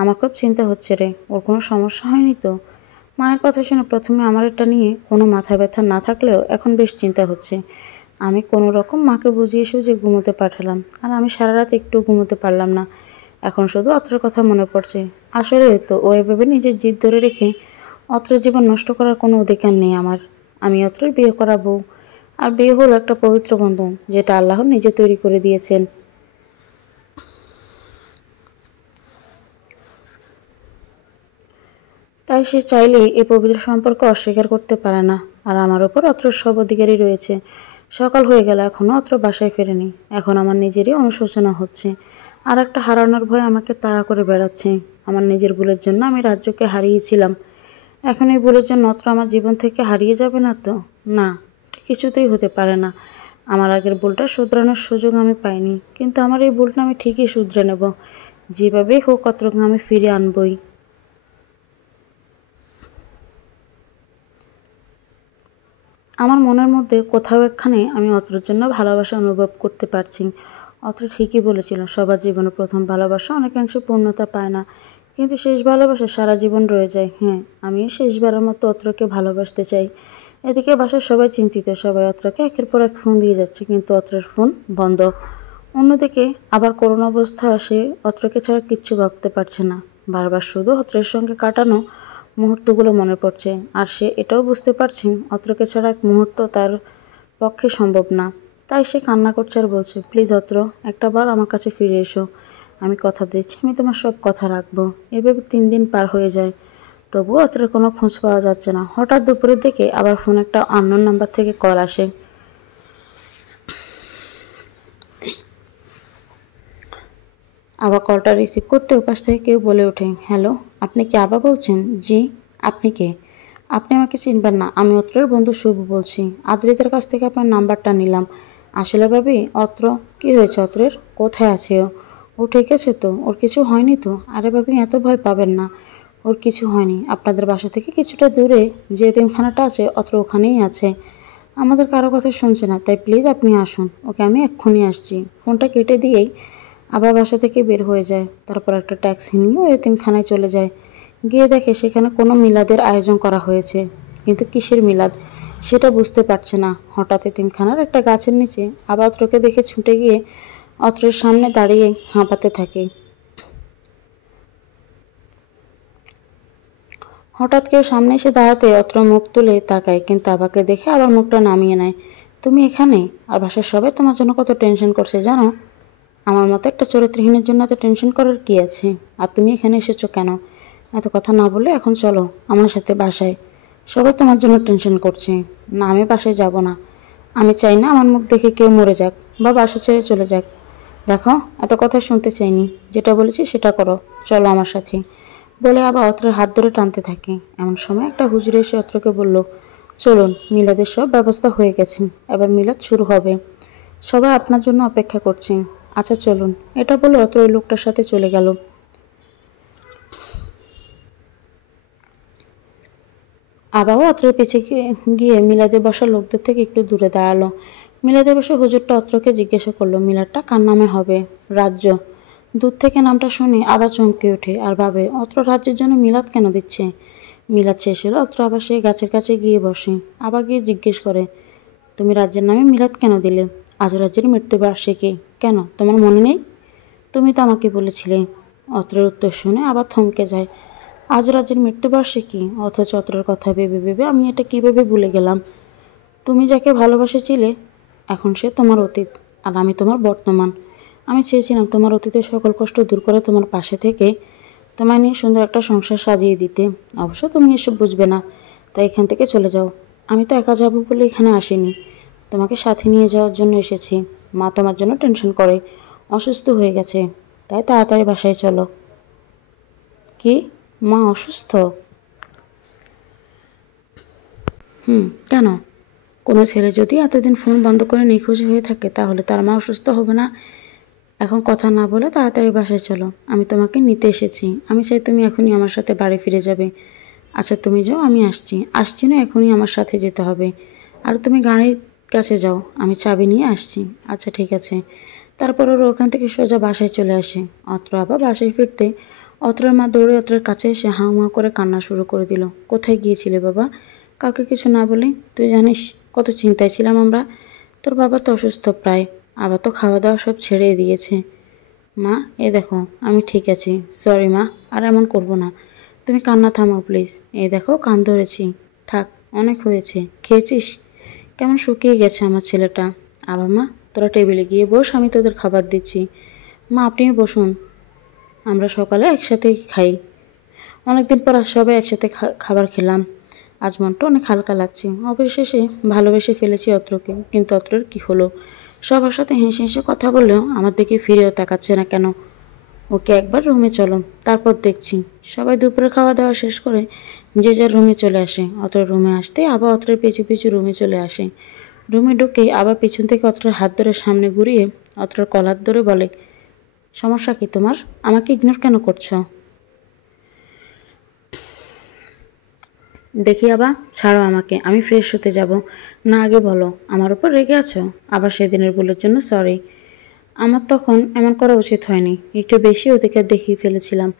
আমার খুব চিন্তা হচ্ছে রে, ওর কোনো সমস্যা হয়নি তো? মায়ের কথা শুনে প্রথমে আমার এটা নিয়ে কোনো মাথা ব্যথা না থাকলেও এখন বেশ চিন্তা হচ্ছে। আমি কোনো রকম মাকে বুঝিয়ে সুঝিয়ে ঘুমোতে পাঠালাম, আর আমি সারা রাত একটু ঘুমোতে পারলাম না। এখন শুধু অত্রের কথা মনে পড়ছে। আসলে তো ও এভাবে নিজের জিদ ধরে রেখে অত্রের জীবন নষ্ট করার কোনো অধিকার নেই আমার। আমি অত্রের বিয়ে করা বউ, আর বিয়ে হলো একটা পবিত্র বন্ধন যেটা আল্লাহ নিজে তৈরি করে দিয়েছেন। তাই সে চাইলেই এই পবিত্র সম্পর্ক অস্বীকার করতে পারে না। আর আমার ওপর অত্র সব অধিকারই রয়েছে। সকাল হয়ে গেল, এখনও অত্র বাসায় ফেরেনি। এখন আমার নিজেরই অনুশোচনা হচ্ছে। আর একটা হারানোর ভয় আমাকে তাড়া করে বেড়াচ্ছে। আমার নিজের ভুলের জন্য আমি রাজ্যকে হারিয়েছিলাম, এখন এই ভুলের জন্য অত্র আমার জীবন থেকে হারিয়ে যাবে না তো? না, এটা কিছুতেই হতে পারে না। আমার আগের ভুলটা শুধরানোর সুযোগ আমি পাইনি, কিন্তু আমার এই ভুলটা আমি ঠিকই শুধরে নেব। যেভাবেই হোক অত্রকে আমি ফিরে আনবই। আমার মনের মধ্যে কোথাও একখানে আমি অত্রর জন্য ভালোবাসা অনুভব করতে পারছি। অত্র ঠিকই বলেছিল, সবার জীবনে প্রথম ভালোবাসা অনেকাংশে পূর্ণতা পায় না, কিন্তু শেষ ভালোবাসা সারা জীবন রয়ে যায়। হ্যাঁ, আমিও শেষবারের মতো অত্রকে ভালোবাসতে চাই। এদিকে বাসার সবাই চিন্তিত, সবাই অত্রকে একের পর এক ফোন দিয়ে যাচ্ছে, কিন্তু অত্রের ফোন বন্ধ। অন্যদিকে আবার করোনা অবস্থা আসে, অত্রকে ছাড়া কিচ্ছু ভাবতে পারছে না। বারবার শুধু অত্রের সঙ্গে কাটানো মুহূর্তগুলো মনে পড়ছে, আর সে এটাও বুঝতে পারছেন অত্রকে ছাড়া এক মুহূর্ত তার পক্ষে সম্ভব না। তাই সে কান্না করছে আর বলছে, প্লিজ অত্র, একটা বার আমার কাছে ফিরে এসো। আমি কথা দিচ্ছি আমি তোমার সব কথা রাখবো। এভাবে 3 দিন পার হয়ে যায়, তবুও অত্রের কোনো খোঁজ পাওয়া যাচ্ছে না। হঠাৎ দুপুরের দিকে আবার ফোন একটা আননোন নাম্বার থেকে কল আসে। আবার কলটা রিসিভ করতে ওপাশ থেকে কেউ বলে ওঠে, হ্যালো, আপনি কি আবার বলছেন? জি, আপনি কে? আপনি আমাকে চিনবেন না, আমি অত্রের বন্ধু শুভ বলছি। আদ্রিতার কাছ থেকে আপনার নাম্বারটা নিলাম। আসলে ভাবি, অত্র কি হয়েছে? অত্রের কোথায় আছে ও? ও ঠিক আছে তো? ওর কিছু হয়নি তো? আরে ভাবি, এত ভয় পাবেন না, ওর কিছু হয়নি। আপনাদের বাসা থেকে কিছুটা দূরে যে এতিমখানাটা আছে অত্র ওখানেই আছে। আমাদের কারো কথা শুনছে না, তাই প্লিজ আপনি আসুন, ওকে আমি এক্ষুনি আসছি। ফোনটা কেটে দিয়েই আবার বাসা থেকে বের হয়ে যায়। তারপর একটা ট্যাক্সি নিয়ে ওই এতিমখানায় চলে যায়। গিয়ে দেখে সেখানে কোনো মিলাদের আয়োজন করা হয়েছে, কিন্তু কিসের মিলাদ সেটা বুঝতে পারছে না। হঠাৎ এতিমখানার একটা গাছের নিচে আবার অত্রকে দেখে ছুটে গিয়ে অত্রের সামনে দাঁড়িয়ে হাঁপাতে থাকে। হঠাৎ কেউ সামনে এসে দাঁড়াতে অত্র মুখ তুলে তাকায়, কিন্তু আবাকে দেখে আবার মুখটা নামিয়ে নেয়। তুমি এখানে? আর বাসার সবাই তোমার জন্য কত টেনশন করছে জানো? আমার মতো একটা চরিত্রহীনের জন্য এত টেনশন করার কী আছে? আর তুমি এখানে এসেছো কেন? এত কথা না বলে এখন চলো আমার সাথে বাসায়। সবাই তোমার জন্য টেনশন করছে। না, আমি বাসায় যাব না। আমি চাই না আমার মুখ দেখে কেউ মরে যাক বা বাসা ছেড়ে চলে যাক। দেখো, এত কথা শুনতে চাইনি, যেটা বলেছি সেটা করো, চলো আমার সাথে। বলে আবার অত্রের হাত ধরে টানতে থাকে। এমন সময় একটা হুজুর এসে অত্রকে বলল, চলুন, মিলাদের সব ব্যবস্থা হয়ে গেছে, এবার মিলাদ শুরু হবে। সবাই আপনার জন্য অপেক্ষা করছে। আচ্ছা চলুন। এটা বলে অত্র ওই লোকটার সাথে চলে গেল। আবাও অত্রের পিছে গিয়ে মিলাদে বসা লোকদের থেকে একটু দূরে দাঁড়ালো। মিলাদে বসে হুজুরটা অত্রকে জিজ্ঞাসা করলো, মিলাদটা কার নামে হবে? রাজ্য। দূর থেকে নামটা শুনে আবার চমকে ওঠে আর ভাবে, অত্র রাজ্যের জন্য মিলাদ কেন দিচ্ছে? মিলাদ শেষ হলো, অত্র আবার সেই গাছের কাছে গিয়ে বসে। আবার গিয়ে জিজ্ঞেস করে, তুমি রাজ্যের নামে মিলাদ কেন দিলে? আজ রাজ্যের মৃত্যুবার্ষিকী। কেন, তোমার মনে নেই? তুমি তো আমাকে বলেছিলে। অত্রের উত্তর শুনে আবার থমকে যায়। আজ রাজ্যের মৃত্যুবার্ষিকী, অথচ অত্রের কথা ভেবে ভেবে আমি এটা কীভাবে ভুলে গেলাম? তুমি যাকে ভালোবাসেছিলে এখন সে তোমার অতীত, আর আমি তোমার বর্তমান। আমি চেয়েছিলাম তোমার অতীতের সকল কষ্ট দূর করে তোমার পাশে থেকে তোমায় নিয়ে সুন্দর একটা সংসার সাজিয়ে দিতে। অবশ্য তুমি এসব বুঝবে না, তাই এখান থেকে চলে যাও। আমি তো একা যাবো বলে এখানে আসিনি, তোমাকে সাথে নিয়ে যাওয়ার জন্য এসেছি। মা তোমার জন্য টেনশন করে, অসুস্থ হয়ে গেছে, তাই তাড়াতাড়ি বাসায় চলো। কি, মা অসুস্থ? কেন? কোনো ছেলে যদি এতদিন ফোন বন্ধ করে নিখোঁজ হয়ে থাকে তাহলে তার মা অসুস্থ হবে না? এখন কথা না বলে তাড়াতাড়ি বাসায় চলো, আমি তোমাকে নিতে এসেছি। আমি চাই তুমি এখনই আমার সাথে বাড়ি ফিরে যাবে। আচ্ছা তুমি যাও, আমি আসছি না, এখনই আমার সাথে যেতে হবে। আর তুমি গাড়ির কাছে যাও, আমি চাবি নিয়ে আসছি। আচ্ছা ঠিক আছে। তারপর ওরা ওখান থেকে সোজা বাসায় চলে আসে। অত্র আবার বাসায় ফিরতে অত্রের মা দৌড়ে অত্রের কাছে এসে হাউমাউ করে কান্না শুরু করে দিল। কোথায় গিয়েছিলে বাবা? কাউকে কিছু না বলে? তুই জানিস কত চিন্তায় ছিলাম আমরা। তোর বাবা তো অসুস্থ প্রায়, আবার তো খাওয়া দাওয়া সব ছেড়ে দিয়েছে। মা, এ দেখো আমি ঠিক আছি। সরি মা, আর এমন করবো না। তুমি কান্না থামাও প্লিজ। এই দেখো কান ধরেছি। থাক, অনেক হয়েছে। খেয়েছিস? কেমন শুকিয়ে গেছে আমার ছেলেটা। আবার মা, তোরা টেবিলে গিয়ে বস, আমি তোদের খাবার দিচ্ছি। মা আপনিও বসুন, আমরা সকালে একসাথেই খাই। অনেকদিন পর আজ সবাই একসাথে খাবার খেলাম। আজ মনটা অনেক হালকা লাগছে। অবশেষে ভালোবেসে ফেলেছি অত্রকে, কিন্তু অত্রের কি হলো? সবার সাথে হেসে হেসে কথা বললেও আমার দিকে ফিরেও তাকাচ্ছে না কেন? ওকে একবার রুমে চলো, তারপর দেখছি। সবাই দুপুরে খাওয়া দাওয়া শেষ করে যে যার রুমে চলে আসে। অত্রের রুমে আসতে আবার অত্রের পিছু পিছু রুমে চলে আসে। রুমে ঢুকেই আবার পিছন থেকে অত্রের হাত ধরে সামনে ঘুরিয়ে অত্রের কলার ধরে বলে, সমস্যা কি তোমার? আমাকে ইগনোর কেন করছো? দেখি আবার, ছাড়ো আমাকে, আমি ফ্রেশ হতে যাব। না আগে বলো, আমার উপর রেগে আছো? আবার সেদিনের ভুলের জন্য সরি। আমার তখন এমন করা উচিত হয়নি, একটু বেশি অধিকার দেখিয়ে ফেলেছিলাম।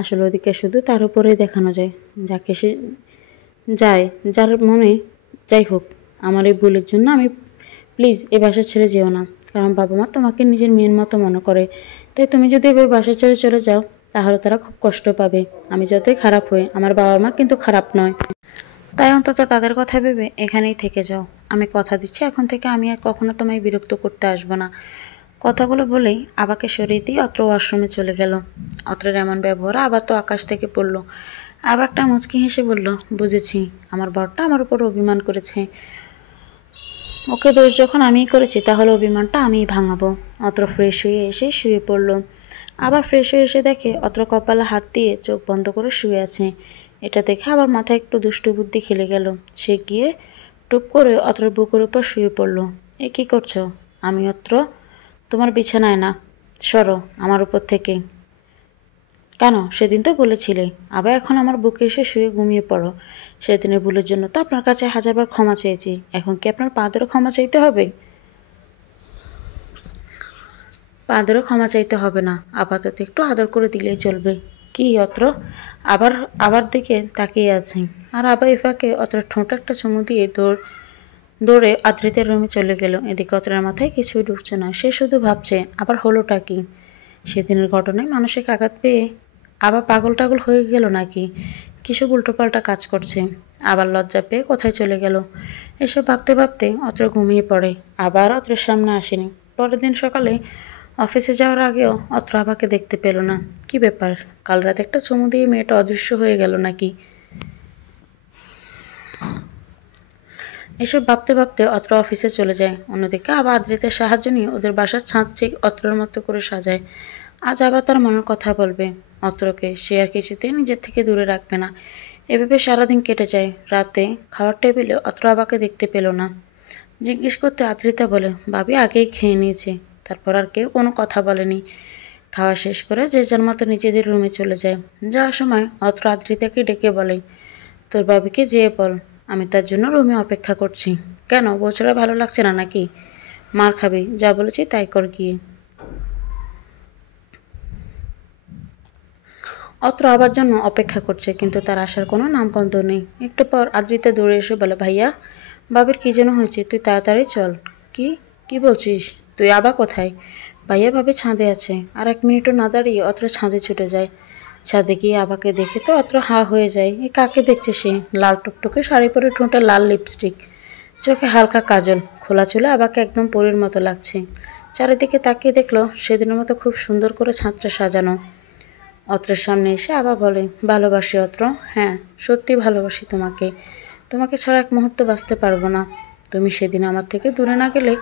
আসলে অধিকার শুধু তার উপরেই দেখানো যায় যাকে সে যায়, যার মনে। যাই হোক, আমার এই ভুলের জন্য আমি, প্লিজ এই বাসা ছেড়ে যেও না, কারণ বাবা মা তোমাকে নিজের মেয়ের মতো মনে করে। তাই তুমি যদি এবার বাসা ছেড়ে চলে যাও তাহলে তারা খুব কষ্ট পাবে। আমি যতই খারাপ হই, আমার বাবা মা কিন্তু খারাপ নয়। তাই অন্তত তাদের কথা ভেবে এখানেই থেকে যাও। আমি কথা দিচ্ছি এখন থেকে আমি আর কখনো তোমায় বিরক্ত করতে আসবো না। কথাগুলো বলেই আবাকে সরিয়ে দিয়ে অত্র ওয়াশরুমে চলে গেল। অত্রের এমন ব্যবহার আবার তো আকাশ থেকে পড়ল। আবার একটা মুচকি হেসে বলল, বুঝেছি, আমার বরটা আমার উপর অভিমান করেছে। ওকে দোষ যখন আমিই করেছি তাহলে অভিমানটা আমিই ভাঙাবো। অত্র ফ্রেশ হয়ে এসে শুয়ে পড়ল। আবার ফ্রেশ হয়ে এসে দেখে অত্র কপালে হাত দিয়ে চোখ বন্ধ করে শুয়ে আছে। এটা দেখে আবার মাথায় একটু দুষ্টু বুদ্ধি খেলে গেল। সে গিয়ে টুপ করে অত্রর বুকের উপর শুয়ে পড়ল। এ কী করছো? আমি অত্র, তোমার বিছানায় না, সরো আমার উপর থেকে। কেন, সেদিন তো বলেছিলে। আবার এখন আমার বুকে এসে শুয়ে ঘুমিয়ে পড়ো। সেদিনের ভুলের জন্য তো আপনার কাছে হাজারবার ক্ষমা চেয়েছি, এখন কি আপনার পা ধরে ক্ষমা চাইতে হবে? পা ধরে ক্ষমা চাইতে হবে না, আপাতত একটু আদর করে দিলেই চলবে। কি অত্র? আবার আবার দিকে তাকিয়ে আছে। আর আবার ইফাকে অত্র ঠোঁট একটা চুমু দিয়ে দৌড়ে আদ্রিতের রুমে চলে গেল। এদিকে অত্রের মাথায় কিছুই ঢুকছে না। সে শুধু ভাবছে, আবার হলোটা কি? সেদিনের ঘটনায় মানসিক আঘাত পেয়ে আবার পাগল টাগল হয়ে গেল নাকি? কিসব উল্টোপাল্টা কাজ করছে। আবার লজ্জা পেয়ে কোথায় চলে গেল? এসব ভাবতে ভাবতে অত্র ঘুমিয়ে পড়ে। আবার অত্রের সামনে আসেনি। পরের দিন সকালে অফিসে যাওয়ার আগেও অত্র আবাকে দেখতে পেল না। কি ব্যাপার, কাল রাতে একটা চুমু দিয়ে মেয়েটা অদৃশ্য হয়ে গেল নাকি? এসব ভাবতে ভাবতে অত্র অফিসে চলে যায়। অন্যদিকে আবার আদ্রিতের সাহায্য নিয়ে ওদের বাসার ছাদ ঠিক অত্রর মতো করে সাজায়। আজ আবার তার মনের কথা বলবে অত্রকে। সে আর কিছুতেই নিজের থেকে দূরে রাখবে না। এভাবে সারাদিন কেটে যায়। রাতে খাওয়ার টেবিলে অত্র আবাকে দেখতে পেল না। জিজ্ঞেস করতে আদ্রিতা বলে, ভাবি আগেই খেয়ে নিয়েছে। তারপর আর কেউ কোনো কথা বলেনি। খাওয়া শেষ করে যে যার মতো নিজেদের রুমে চলে যায়। যাওয়ার সময় অত্র আদ্রিতাকে ডেকে বলে, তোর ভাবিকে যেয়ে বল আমি তার জন্য রুমে অপেক্ষা করছি। কেন, বছরে ভালো লাগছে না নাকি? মার খাবি, যা বলেছি তাই কর গিয়ে। অত্র আবার জন্য অপেক্ষা করছে, কিন্তু তার আসার কোনো নামগন্ধ নেই। একটু পর আদ্রিতা দৌড়ে এসে বলে, ভাইয়া বাবির কী যেন হয়েছে, তুই তাড়াতাড়ি চল। কি কি বলছিস? তুই আবার কোথায়? ভাইয়া ভাবে ছাদে আছে। আর 1 মিনিটও না দাঁড়িয়ে অত্র ছাদে ছুটে যায়। ছাদে গিয়ে আবাকে দেখে তো অত্র হা হয়ে যায়। এ কাকে দেখছে সে? লাল টুকটুকে শাড়ি পরে, ঠোঁটে লাল লিপস্টিক, চোখে হালকা কাজল, খোলা চুলে আবাকে একদম পরীর মতো লাগছে। চারিদিকে তাকিয়ে দেখলো সেদিনের মতো খুব সুন্দর করে ছাদটা সাজানো। অত্রের সামনে এসে আবার বলে, ভালোবাসি অত্র, হ্যাঁ সত্যি ভালোবাসি তোমাকে। তোমাকে ছাড়া এক মুহূর্ত বাঁচতে পারবো না। তুমি সেদিন আমার থেকে দূরে না গেলে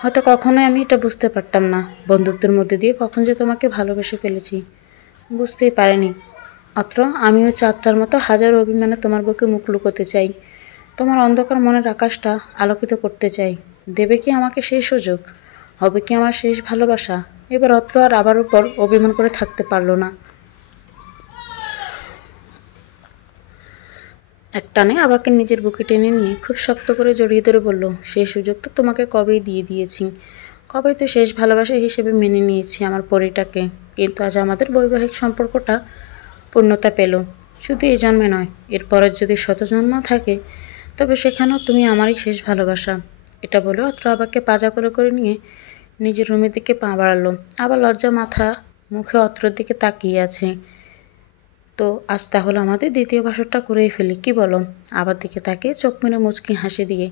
হয়তো কখনোই আমি এটা বুঝতে পারতাম না। বন্ধুত্বের মধ্যে দিয়ে কখন যে তোমাকে ভালোবেসে ফেলেছি বুঝতেই পারিনি। অত্র আমিও চাঁদটার মতো হাজার অভিমানে তোমার বুকে মুখ লুকোতে চাই। তোমার অন্ধকার মনের আকাশটা আলোকিত করতে চাই। দেবে কি আমাকে সেই সুযোগ? হবে কি আমার শেষ ভালোবাসা? এবার অত্র আর আবার উপর অভিমান করে থাকতে পারলো না। একটানে আবাকে নিজের বুকে টেনে নিয়ে খুব শক্ত করে জড়িয়ে ধরে বলল, সেই সুযোগ তো তোমাকে কবেই দিয়ে দিয়েছি। কবেই তো শেষ ভালোবাসা হিসেবে মেনে নিয়েছি আমার পরিটাকে। কিন্তু আজ আমাদের বৈবাহিক সম্পর্কটা পূর্ণতা পেল। শুধু এই জন্মে নয়, এরপরের যদি শত জন্ম থাকে তবে সেখানেও তুমি আমারই শেষ ভালোবাসা। এটা বলে অত্র আবাকে পাজা করে করে নিয়ে নিজের রুমের দিকে পা বাড়ালো। আবার লজ্জা মাথা মুখে অত্রর দিকে তাকিয়ে আছে। তো আজ তাহলে আমাদের দ্বিতীয় বাসরটা করেই ফেলি, কি বলো? আবার দিকে তাকিয়ে চোখ মেরে মুচকি হাসি দিয়ে,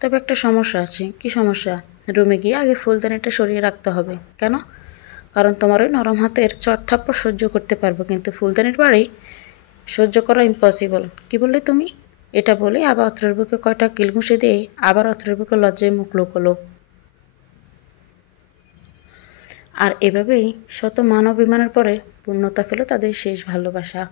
তবে একটা সমস্যা আছে। কি সমস্যা? রুমে গিয়ে আগে ফুলদানিটা সরিয়ে রাখতে হবে। কেন? কারণ তোমার ওই নরম হাতের চট থাপ্পড় সহ্য করতে পারবো, কিন্তু ফুলদানির বাড়ি সহ্য করা ইম্পসিবল। কি বললে তুমি? এটা বলে আবার অত্রের বুকে কয়টা কিল ঘুষে দিয়ে আবার অত্রের বুকে লজ্জায় মুখ লুকোলো। আর এভাবেই শত মান অভিমানের পরে পূর্ণতা পেল তাদের শেষ ভালোবাসা।